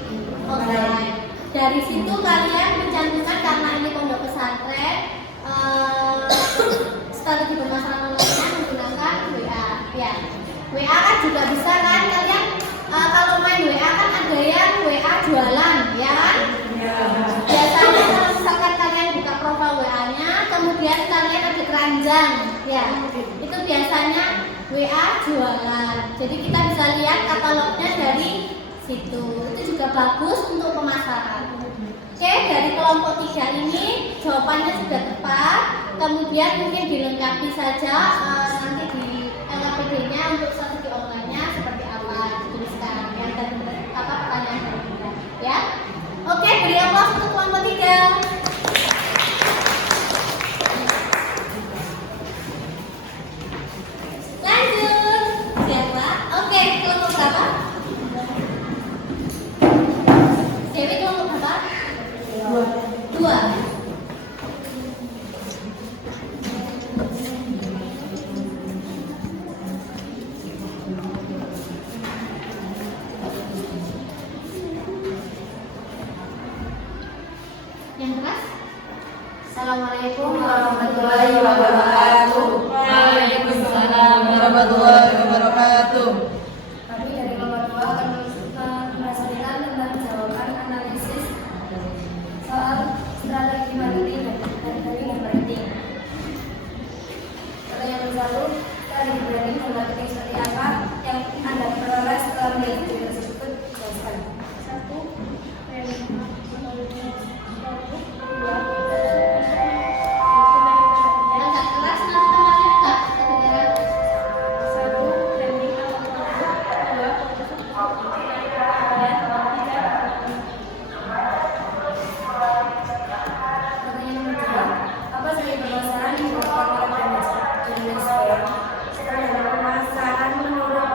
online. Dari situ kalian mencantumkan karena ini pondok pesantren, strategi pemasaran online-nya menggunakan WA. Ya, WA kan juga bisa kan kalian kalau main WA kan ada yang WA jualan, ya kan? Biasanya kalau misalkan kalian buka profil WA-nya, kemudian kalian ada keranjang, ya, itu biasanya WA jualan. Jadi kita bisa lihat katalognya dari situ. Itu juga bagus untuk pemasaran. Oke, dari kelompok 3 ini jawabannya sudah tepat. Kemudian mungkin dilengkapi saja nanti di LKPD-nya untuk strategi online-nya seperti apa dituliskan yang tadi apa pertanyaan dari kita, ya. Oke, beri aplaus untuk kelompok 3. Lanjut. Siapa? Oke, kelompok berapa? Dewi kelompok berapa? 2. Yang keras? Assalamualaikum warahmatullahi wabarakatuh. Waalaikumsalam warahmatullahi wabarakatuh. Kami dari nomor 2 akan menyampaikan tentang jawaban analisis soal strategi marketing dan branding. Pertanyaan satu, strategi branding dan marketing seperti apa yang Anda peroleh setelah melihat video tersebut? Jelaskan. 1. Agak keras nanti temannya enggak kedengaran. 1. Branding atau produk. 2. Pertanyaan nomor 2. Apa saja pemasaran yang dilakukan oleh brand setelah dalam pemasaran menurut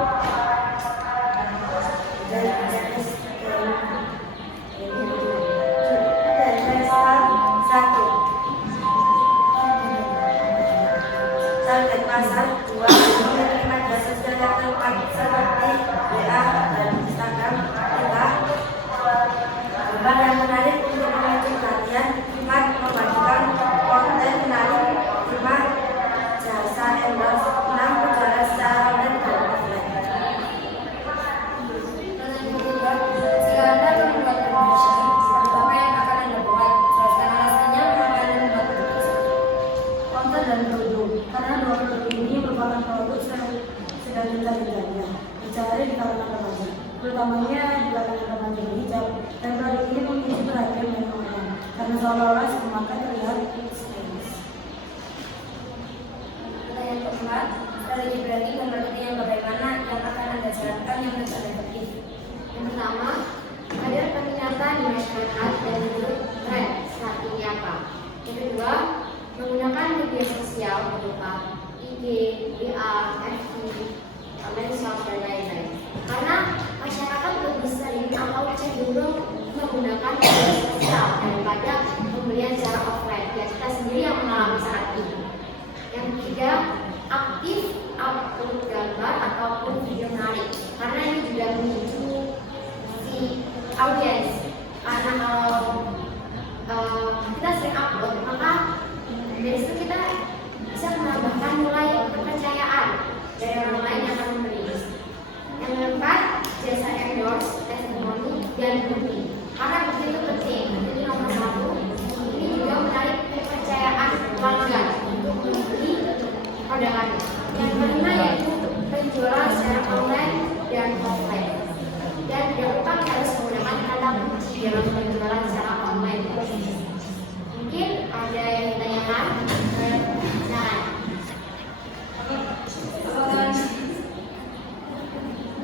seolah-olah semakin terlihat stylish. Pertanyaan keempat, strategi branding dan marketing yang bagaimana yang akan Anda jalankan yang menurut Anda efektif? Yang pertama, agar peminatan di masyarakat dan menurut tren saat ini apa. Yang kedua, menggunakan media sosial berupa IG, WA, FB, medsos dan lain-lain. Karena masyarakat lebih sering atau cenderung menggunakan media sosial daripada pembelian secara offline. Ya, kita sendiri yang mengalami saat ini. Yang ketiga, aktif upload gambar ataupun video menarik. Karena ini juga memicu si audiens. Karena kalau kita sering upload, maka dari situ kita bisa menambahkan nilai kepercayaan dari orang lain yang akan membeli. Yang keempat, jasa endorse, testimoni, dan booking. Karena booking itu penting. Jadi nomor satu, ini juga menarik kepercayaan pelanggan untuk membeli orderan. Yang kelima yaitu penjualan secara online dan offline. Dan tidak lupa kita harus menggunakan kata kunci dalam penjualan secara online. Mungkin ada yang ditanyakan? Nah,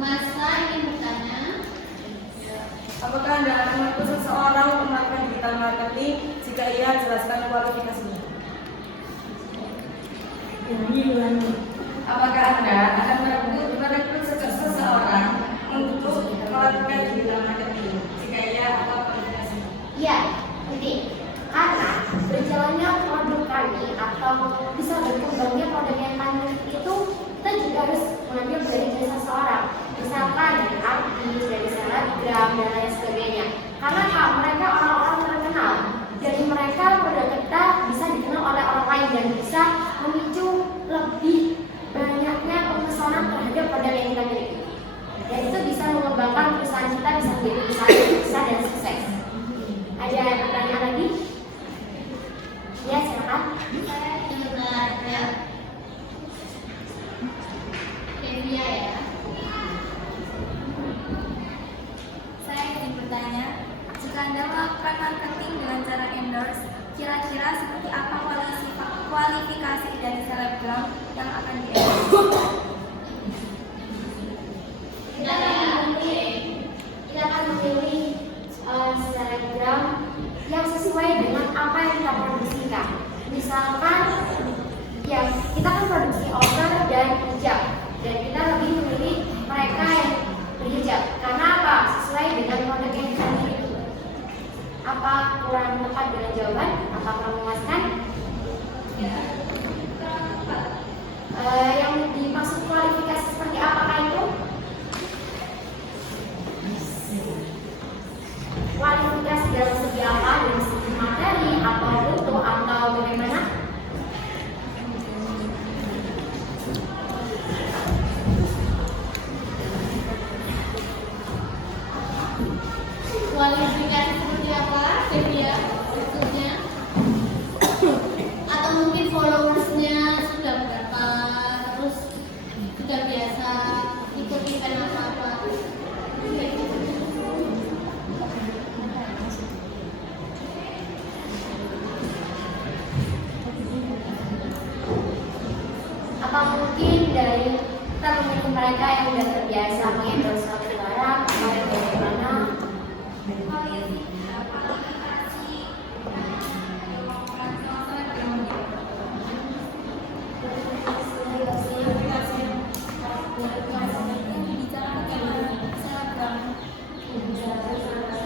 Masa ingin bertanya? Apakah Anda akan merekrut seseorang untuk melakukan digital marketing? Jika iya, jelaskan kualifikasinya. Apakah Anda akan merekrut seseorang untuk melakukan digital marketing? Jika iya, apa kualifikasinya? iya, penting. Karena berjalannya produk kami atau bisa berkembangnya produk yang kami itu, kita juga harus mengambil dari jasa seseorang. Misalkan dari artis, dari selebgram, dan lain sebagainya. Karena mereka orang-orang terkenal. Jadi mereka produk kita bisa dikenal oleh orang lain dan bisa memicu lebih banyaknya pemesanan terhadap produk yang kita miliki. Dan itu bisa mengembangkan perusahaan kita bisa menjadi perusahaan yang besar dan sukses. Ada pertanyaan lagi? Ya, silakan. Saya juga Devia ya. Saya ingin bertanya, jika Anda melakukan marketing dengan cara endorse, kira-kira seperti apa kualifikasi dari selebgram yang akan di-endorse? Kita akan memilih selebgram yang sesuai dengan apa yang kita produksikan. Misalkan, ya kita kan produksi outer dan hijab, dan kita lebih memilih mereka yang berhijab. Karena apa? Sesuai dengan produk yang kita miliki. Apa kurang tepat dengan jawaban? Apakah memuaskan? Yang dimaksud kualifikasi seperti apakah itu? Kualifikasi dalam segi apa? Dari segi materi atau foto atau bagaimana? Kualifikasi seperti apa, Devia? Maksudnya? Atau mungkin followersnya sudah berapa? Terus sudah biasa ikut event apa-apa? Atau mungkin dari kita memiliki mereka yang sudah terbiasa mengendorse suatu barang atau yang bagaimana?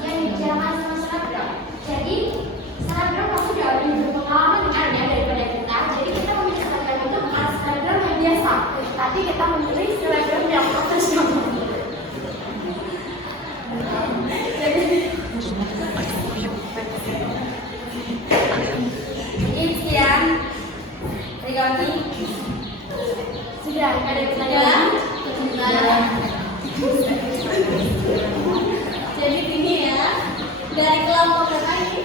Yang dibicarakan sama selebgram. Jadi selebgram pasti jauh lebih berpengalaman kan ya daripada kita. Jadi kita memilih selebgram itu bukan selebgram yang biasa, tapi kita memilih selebgram yang profesional. Jadi sekian dari kami. Sudah ada pertanyaan? Jadi ini ya, dari kelompok berapa ini?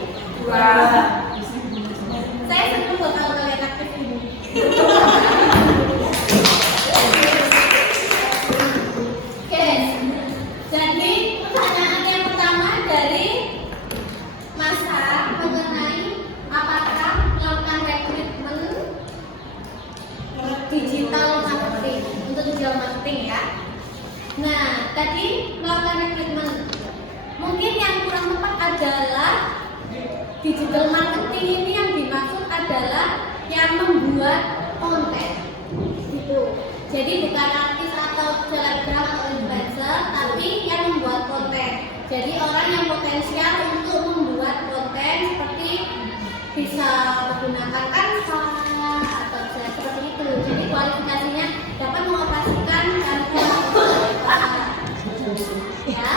Saya senang buat kalau kalian aktif ini. Oke, jadi pertanyaan yang pertama dari Masa mengenai Digital marketing ini yang dimaksud adalah yang membuat konten gitu. Jadi bukan artis atau selebgram atau influencer, tapi yang membuat konten. Jadi orang yang potensial untuk membuat konten seperti bisa menggunakan Canva atau seperti itu. Jadi kualifikasinya dapat mengoperasikan Canva. Ya.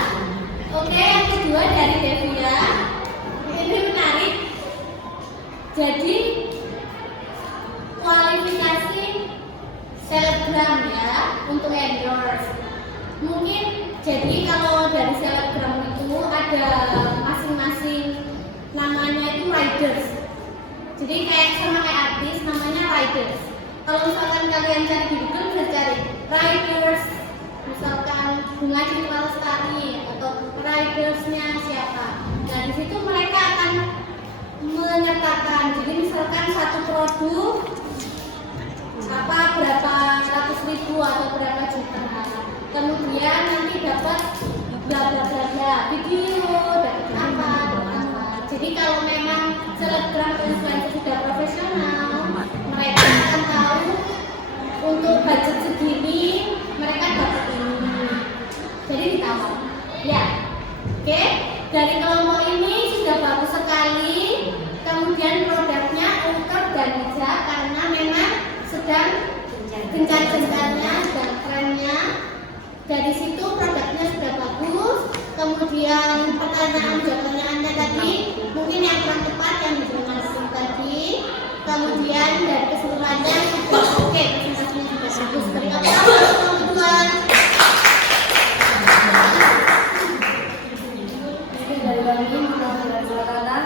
Oke, yang kedua dari Devia. Ini menarik. Jadi kualifikasi selebgram ya untuk endorse. Mungkin jadi kalau dari selebgram itu ada masing-masing namanya itu riders. Jadi kayak sama kayak artis namanya riders. Kalau misalkan kalian cari di Google bisa cari riders, misalkan Bunga Citra Lestari atau ridersnya siapa. Nah di situ mereka akan menyertakan. Jadi misalkan satu produk berapa ratus ribu atau berapa juta. Kemudian nanti dapat bla bla bla bla video, dapat apa. Jadi kalau memang selebgram influencer sudah profesional, mereka akan tahu untuk budget segini mereka dapat ini. Jadi ditawar. Ya. Oke. Dari kelompok ini sudah bagus sekali. Kemudian produknya utuh dan bijak karena memang sedang gencar-gencarnya dan trennya. Dari situ produknya sudah bagus. Kemudian pertanyaan-jawabannya tadi mungkin yang kurang tepat yang dijelaskan tadi. Kemudian dari keseluruhannya sudah oke, presentasinya sudah bagus. Beri aplaus untuk kedua. Dari kami mengucapkan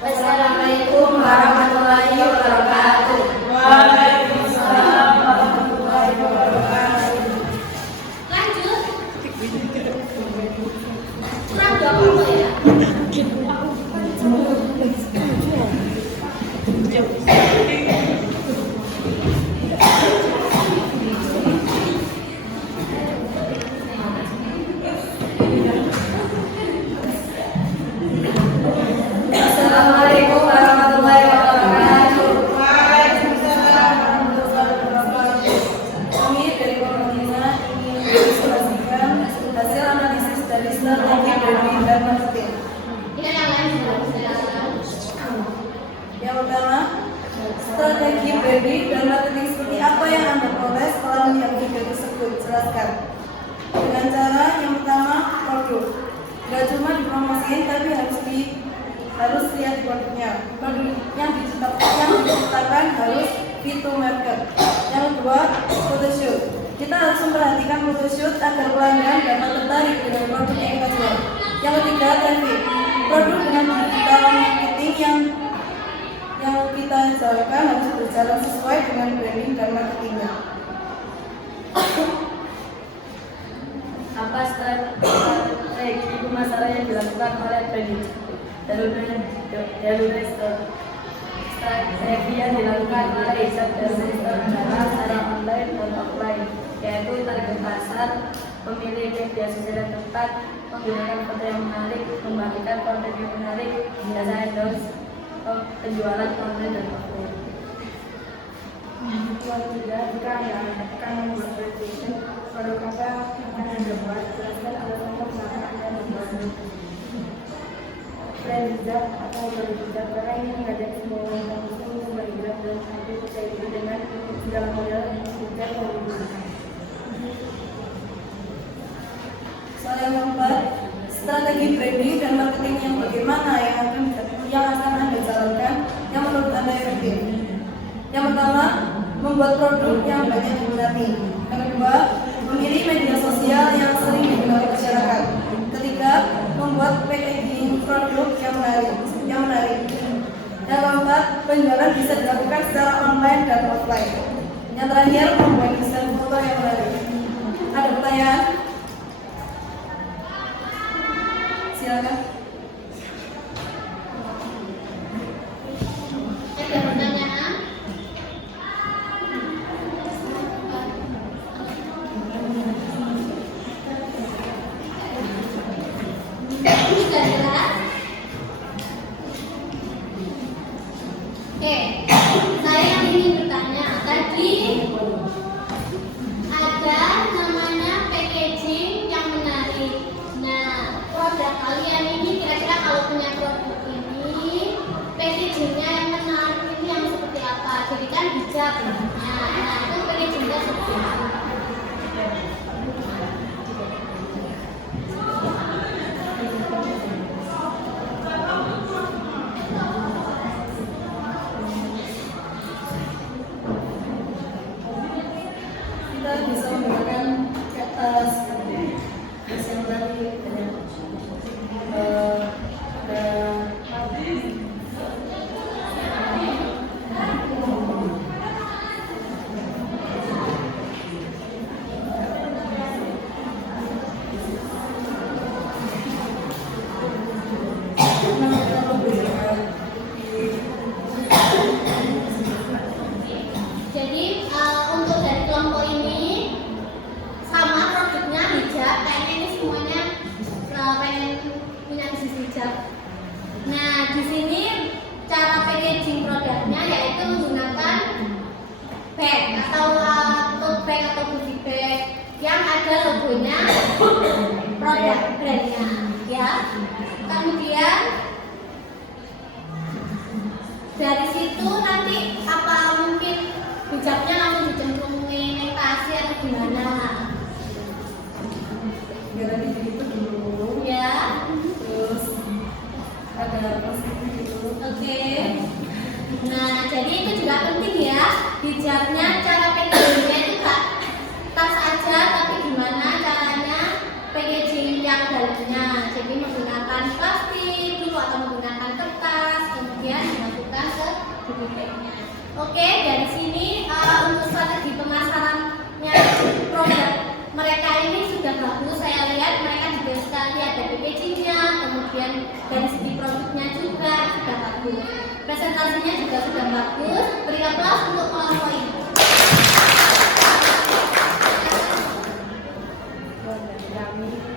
Wassalamualaikum warahmatullahi wabarakatuh. Waalaikumsalam warahmatullahi wabarakatuh. Lanjut. Kurang jawab ya. Assalamualaikum warahmatullahi wabarakatuh. Waalaikumsalam warahmatullahi wabarakatuh. Kami dari Pemerintah ingin menginformasikan hasil analisis dari strategi branding dan marketing. Ini yang lain sudah. Yang pertama, strategi branding dan marketing seperti apa yang Anda peroleh setelah melihat video tersebut? Jelaskan. Dengan cara yang pertama, produk. Gak cuma dipromosiin tapi harus lihat produknya. Produk yang diciptakan harus fit to market. Yang kedua, photoshoot. Kita harus memperhatikan photoshoot agar pelanggan dapat tertarik dengan produk yang kita jual. Yang ketiga, traffic. Produk dengan digital marketing yang kita jalankan harus berjalan sesuai dengan branding dan marketingnya. Apa strategi pemasaran yang dilakukan oleh branding? Strategi yang dilakukan oleh riset dan sistem adalah secara online dan offline, yaitu target pasar, memilih media sosial yang tepat, menggunakan foto yang menarik, membagikan konten yang menarik, jasa endorse, penjualan online dan offline. Jika Anda akan membuat presentation, produk apa yang akan Anda buat? Jelaskan alasan kenapa Anda membuat brand hijab atau brand hijab karena ini mengajak semua orang muslim berhijab dan tampil percaya diri dengan segala model hijab yang digunakan. Soal yang keempat, strategi branding dan marketing yang bagaimana yang akan Anda jalankan yang menurut Anda efektif? Yang pertama, membuat produk yang banyak diminati. Yang kedua, memilih media sosial yang sering digunakan masyarakat. Ketiga, membuat packaging produk yang menarik. Yang keempat, penjualan bisa dilakukan secara online dan offline. Yang terakhir, membuat desain foto yang menarik. Ada pertanyaan? Silakan. Ada pertanyaan? Sudah jelas? Oke, saya yang ingin bertanya. Tadi ada namanya packaging yang menarik. Nah, produk kalian ini kira-kira kalau punya produk ini, packagingnya yang menarik ini yang seperti apa? Jadi kan bijak. Nah, itu packagingnya seperti apa? Kita bisa menggunakan kertas yang tadi Jadi untuk dari kelompok ini sama produknya hijab, kayaknya ini semuanya pengen punya bisnis hijab. Nah di sini cara packaging produknya yaitu menggunakan bag atau tote bag atau goodie bag yang ada logonya produk brandnya, ya. Kemudian dari situ nanti apa mungkin hijabnya langsung dicemplungin kasih atau gimana? biar gitu dulu, Ya, terus ada plastiknya gitu. oke. Nah, jadi itu juga penting ya. Hijabnya cara packagingnya itu gak tas aja, tapi gimana caranya packaging yang dalamnya. Jadi menggunakan plastik dulu atau menggunakan kertas, kemudian dimasukkan ke goodie bag-nya. Oke, dari sini untuk strategi pemasarannya produk mereka ini sudah bagus. Saya lihat mereka juga sekali ada packagingnya, kemudian dari segi produknya juga sudah bagus. Presentasinya juga sudah bagus. Beri aplaus untuk kelompok ini.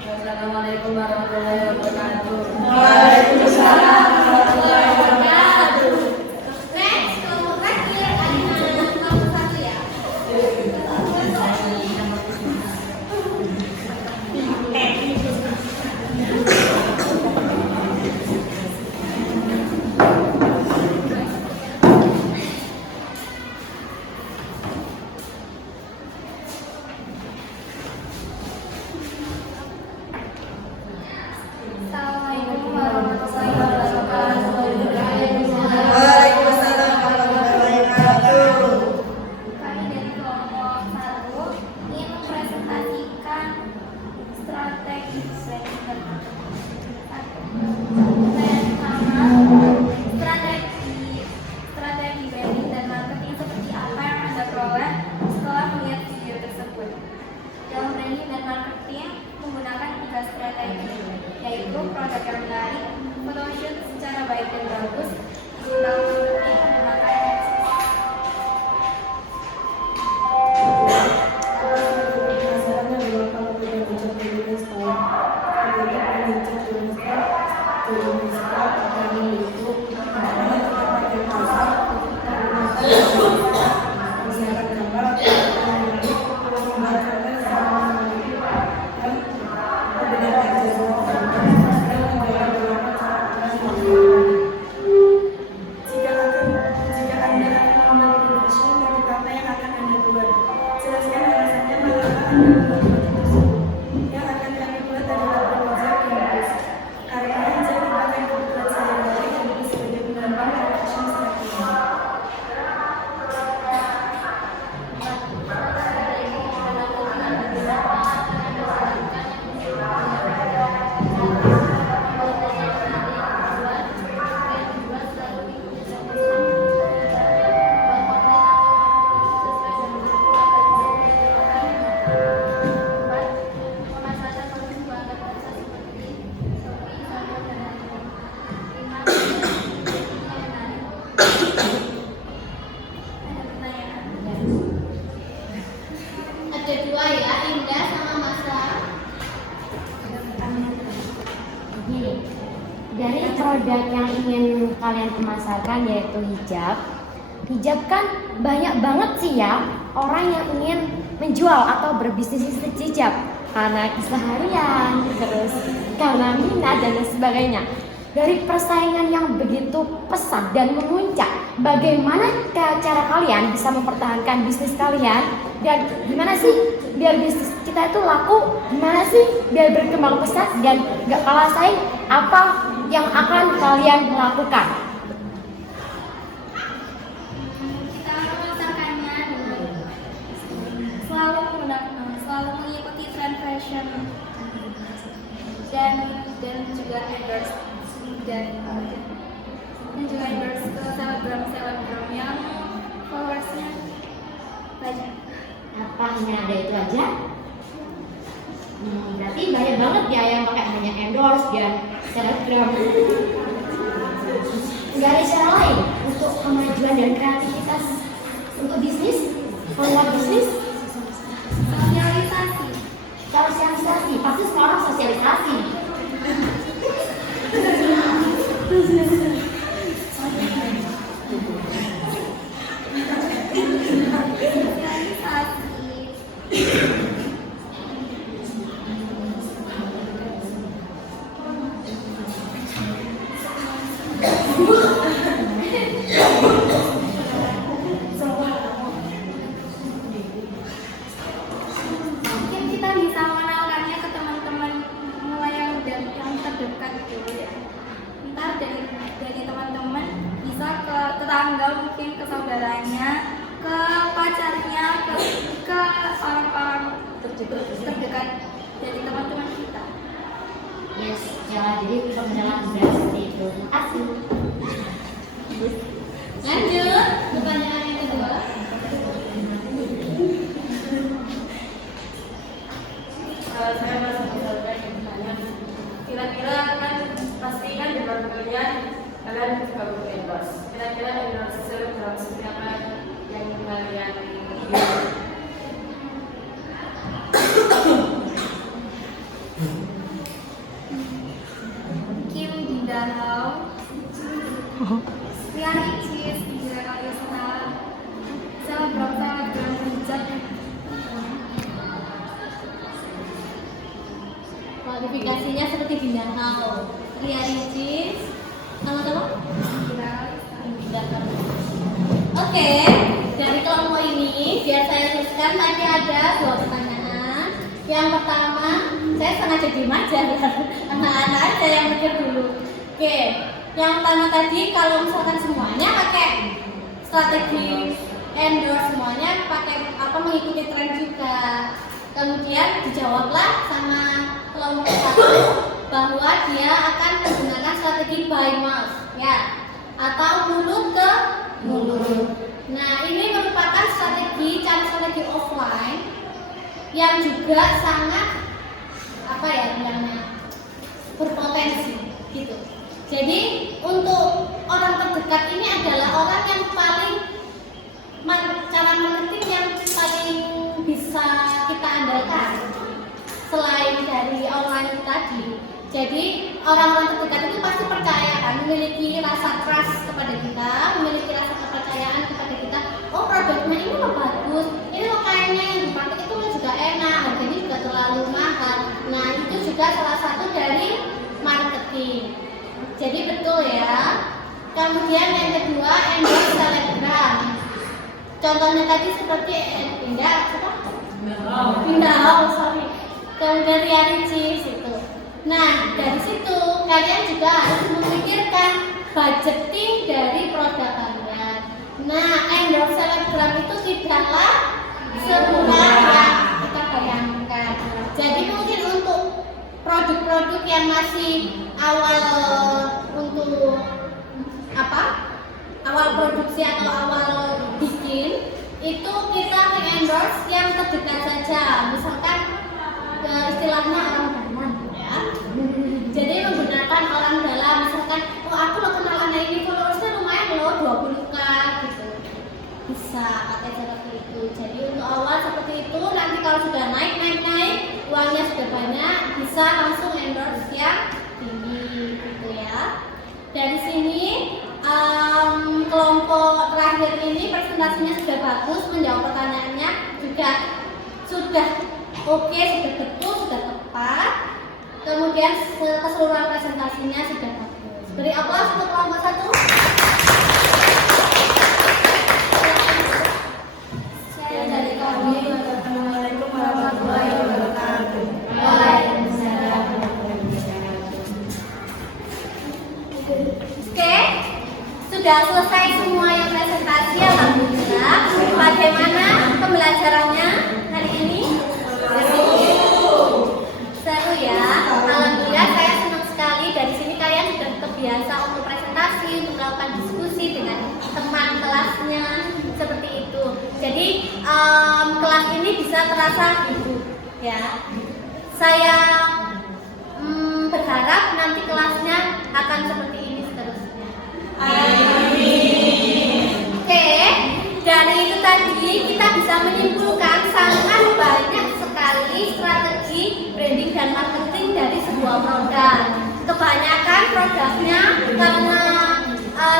Assalamualaikum warahmatullahi wabarakatuh. Waalaikumsalam warahmatullahi wabarakatuh. Next, kelompok terakhir ada kelompok satu ya. Assalamualaikum warahmatullahi wabarakatuh. Waalaikumsalam warahmatullahi wabarakatuh. Kami dari kelompok 1 ingin mempresentasikan strategi desain dan marketing. Yang pertama, strategi branding dan marketing seperti apa yang Anda peroleh setelah melihat video tersebut. Dalam branding dan marketing menggunakan 3 strategi, yaitu produk yang menarik, photoshoot secara baik dan bagus, digital marketing menggunakan Masalahnya adalah kalau kita bicara tentang style, kalau kita bicara tentang style akan membentuk makanya kita pakai pasar misalkan gambar menggambarkan sama dan kemudian tekstur jika Anda akan membuat profesional dari apa yang akan Anda buat. Jelaskan alasannya mengapa Anda membuat produk tersebut. Yang akan kami buat adalah berwajah kampus. Karena hijab merupakan kebutuhan sehari-hari yang bisa sebagai penambang dari fashion saat ini. Ada 2 ya, Indah sama Masa. Gini, dari produk yang ingin kalian kalian pemasarkan yaitu hijab. Hijab kan banyak banget sih ya orang yang ingin menjual atau berbisnis hijab karena keseharian, terus karena minat dan lain sebagainya. Dari persaingan yang begitu pesat dan memuncak, bagaimana cara kalian bisa mempertahankan bisnis kalian dan gimana sih biar bisnis kita itu laku, gimana sih biar berkembang pesat dan gak kalah saing, apa yang akan kalian lakukan? Kita memasarkannya dengan selalu mengikuti tren fashion dan juga endorse dan juga endorse ke selebgram yang followersnya banyak. Apa hanya ada itu aja? Berarti banyak banget ya yang pakai hanya endorse dan selebgram. Nggak ada cara lain untuk kemajuan dan kreativitas untuk bisnis, membuat bisnis. Sosialisasi, pasti semua orang sosialisasi. Mungkin kita bisa mengenalkannya ke teman-teman mulai yang terdekat dulu ya. Ntar dari teman-teman bisa ke tetangga, mungkin ke saudaranya, ke pacarnya, ke orang-orang terdekat dari teman-teman kita. Yes, ya jadi pengenalan sudah seperti itu. Terima kasih. Lanjut, pertanyaan yang kedua. Saya masih bertanya, kira-kira kan pasti kan di luar kalian juga butuh endorse. Kira-kira endorse selebgram siapa yang kalian Kim Dindahau, Rian Icis, Indra Kalisna, selebgram hijab. Kualifikasinya seperti Bindahau, Ria Ricis, sama-sama? Oke, dari kelompok ini biar saya teruskan tadi ada 2 pertanyaan. Yang pertama, saya sengaja diem aja ya, anak-anak aja yang mikir dulu. Oke, yang pertama tadi kalau misalkan semuanya pakai strategi endorse, semuanya pakai apa mengikuti tren juga. Kemudian dijawablah sama kelompok 1 bahwa dia akan menggunakan strategi buy mouth ya, atau mulut ke mulut. Nah, ini merupakan strategi offline yang juga sangat apa ya bilangnya berpotensi gitu. Jadi untuk orang terdekat ini adalah orang yang paling cara marketing yang paling bisa kita andalkan selain dari online itu tadi. Jadi orang-orang terdekat itu pasti percaya kan, memiliki rasa trust kepada kita, memiliki rasa kepercayaan kepada kita. Oh, produknya ini loh bagus, ini loh kayaknya yang dipakai itu juga enak, harganya juga terlalu mahal. Nah, itu juga salah satu dari marketing. Jadi betul ya. Kemudian yang kedua, endorse selebgram. Contohnya tadi seperti Bindahau, sorry. Kemudian Ria Ricis itu. Nah, dari situ kalian juga harus memikirkan budgeting dari produk kalian. Nah, endorse selebgram itu tidaklah semurah yang kita bayangkan. Jadi mungkin untuk produk-produk yang masih awal untuk awal produksi atau awal bikin, itu kita endorse yang terdekat saja. Misalkan istilahnya orang dalam ya. Jadi menggunakan orang dalam, misalkan oh aku lo kenalan ini followersnya lumayan loh 20k gitu, bisa pakai seperti itu. Jadi untuk awal seperti itu, nanti kalau sudah naik uangnya sudah banyak, bisa langsung endorse yang tinggi gitu ya. Dari sini ini presentasinya sudah bagus, menjawab pertanyaannya juga sudah oke, sudah betul, sudah tepat. Kemudian keseluruhan presentasinya sudah bagus. Beri aplaus untuk kelompok 1. Saya dari kami. Assalamualaikum warahmatullahi wabarakatuh. Waalaikumsalam. Oke, sudah selesai semua yang presentasi, alhamdulillah. Bagaimana pembelajarannya hari ini? Seru ya. Alhamdulillah, saya senang sekali. Dari sini kalian sudah terbiasa untuk presentasi, untuk melakukan diskusi dengan teman kelasnya, seperti itu. Jadi kelas ini bisa terasa hidup, ya. Saya berharap nanti kelasnya akan seperti ini seterusnya. Oke, dari itu tadi kita bisa menyimpulkan sangat banyak sekali strategi branding dan marketing dari sebuah produk. Kebanyakan produknya karena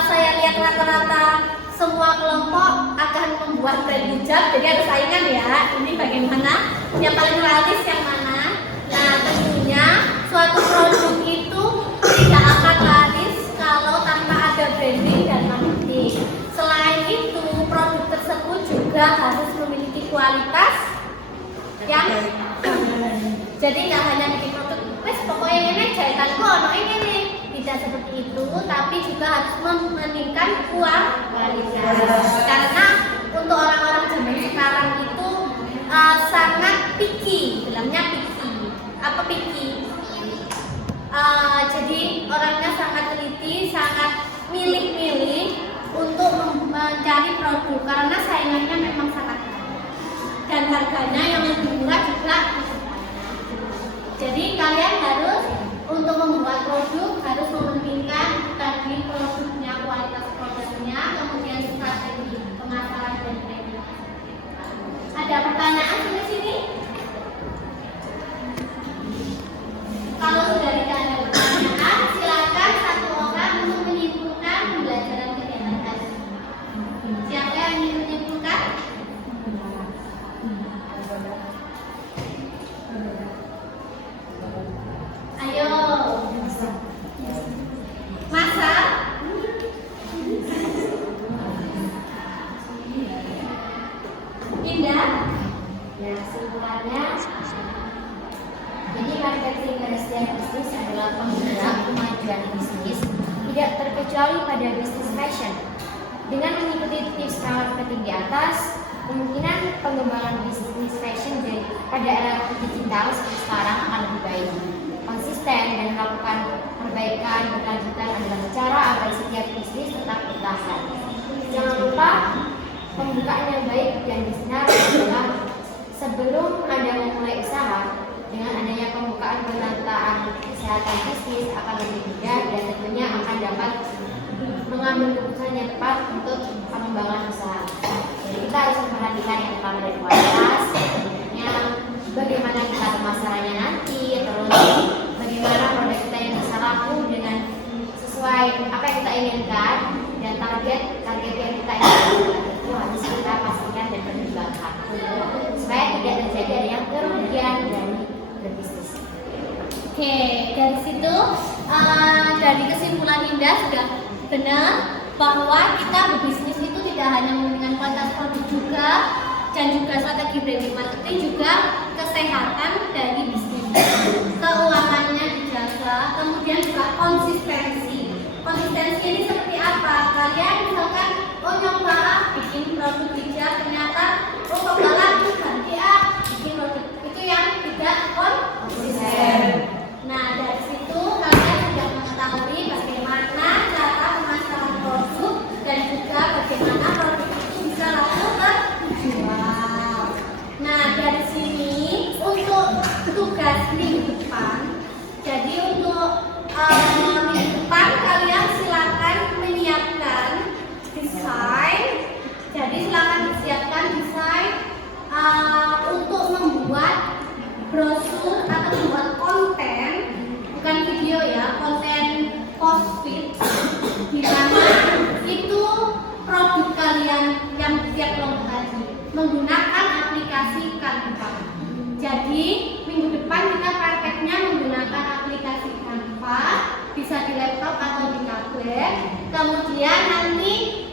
saya lihat rata-rata semua kelompok akan membuat brand hijab, jadi ada saingan ya. Ini bagaimana yang paling realistis yang mana? Nah, tentunya suatu produk itu tidak akan laris kalau tanpa ada branding dan marketing. Selain itu, produk tersebut juga harus memiliki kualitas yang jadi nggak hanya bikin produk, wes pokoknya ini jahitanku ono ini, tidak seperti itu, tapi juga harus meningkatkan kualitas. Karena untuk orang-orang zaman sekarang itu sangat picky, bilangnya picky. Apa picky? Jadi orangnya sangat teliti, sangat milih-milih untuk mencari produk karena saingannya memang sangat banyak dan harganya yang lebih murah juga. Jadi kalian harus untuk membuat produk harus mementingkan tadi produknya, kualitas produknya, kemudian strategi pemasaran dan branding. Ada pertanyaan di sini? Kalau sudah tidak ada pertanyaan, silakan satu orang untuk menyimpulkan pembelajaran kegiatan tadi. Siapa yang ingin menyimpulkan? Ayo. Masa? Indah? Ya, kesimpulannya, jadi marketing dan bisnis adalah penggerak kemajuan bisnis, tidak terkecuali pada bisnis fashion. Dengan mengikuti tips marketing di atas, kemungkinan pengembangan bisnis fashion pada era digital seperti sekarang akan lebih baik. Konsisten dan melakukan perbaikan berkelanjutan adalah cara agar setiap bisnis tetap bertahan. Jangan lupa, pembukaan yang baik dan benar adalah sebelum Anda memulai usaha. Dengan adanya pembukaan penataan kesehatan bisnis akan lebih mudah dan tentunya akan dapat mengambil keputusan yang tepat untuk pengembangan usaha. Jadi kita harus memperhatikan yang pertama dari kualitas, tentunya bagaimana kita pemasarannya nanti, terus bagaimana produk kita yang bisa laku dengan sesuai apa yang kita inginkan, dan target yang kita inginkan itu harus kita pastikan dan pertimbangkan supaya tidak terjadi ada yang kerugian dari berbisnis. Oke, dari situ dari kesimpulan Indah sudah benar bahwa kita berbisnis itu tidak hanya mementingkan kualitas produk juga dan juga strategi branding marketing, juga kesehatan dari bisnis, keuangannya dijaga, kemudian juga konsistensi. Konsistensi ini seperti apa? Kalian misalkan nyoba bikin produk hijab, ternyata kok laku ganti bikin produk itu yang tidak konsisten. Nah, dari situ kalian sudah mengetahui bagaimana cara pemasaran produk dan juga bagaimana produk itu bisa laku terjual. Nah, dari sini untuk tugas minggu depan, jadi untuk minggu depan kalian silakan menyiapkan Kemudian nanti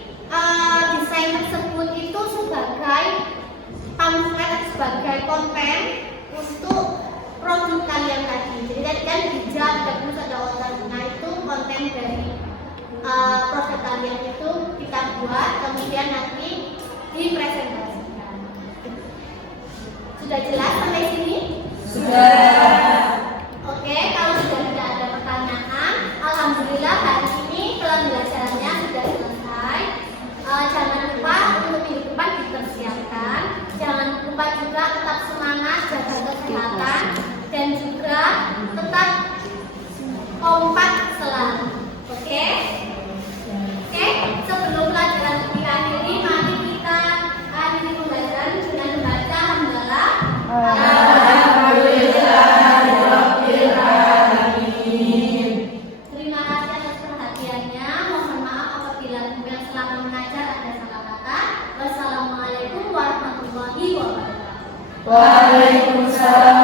desain tersebut itu sebagai pamflet, sebagai konten untuk produk kalian tadi. Jadi tadi kan hijab, terus ada organ. Nah itu konten dari produk kalian itu kita buat, kemudian nanti dipresentasikan. Sudah jelas sampai sini? Oke, kalau sudah tidak ada pertanyaan, alhamdulillah hari ini pembelajarannya sudah selesai. Jangan lupa untuk minggu depan dipersiapkan. Jangan lupa juga tetap semangat, jaga kesehatan, dan juga tetap kompak selalu. Oke? Oke, sebelum pelajaran diakhiri, mari kita akhiri pembelajaran dengan membaca hamdalah. Terima kasih atas perhatiannya. Mohon maaf apabila yang selama mengajar ada salah kata. Wassalamualaikum warahmatullahi wabarakatuh. Waalaikumsalam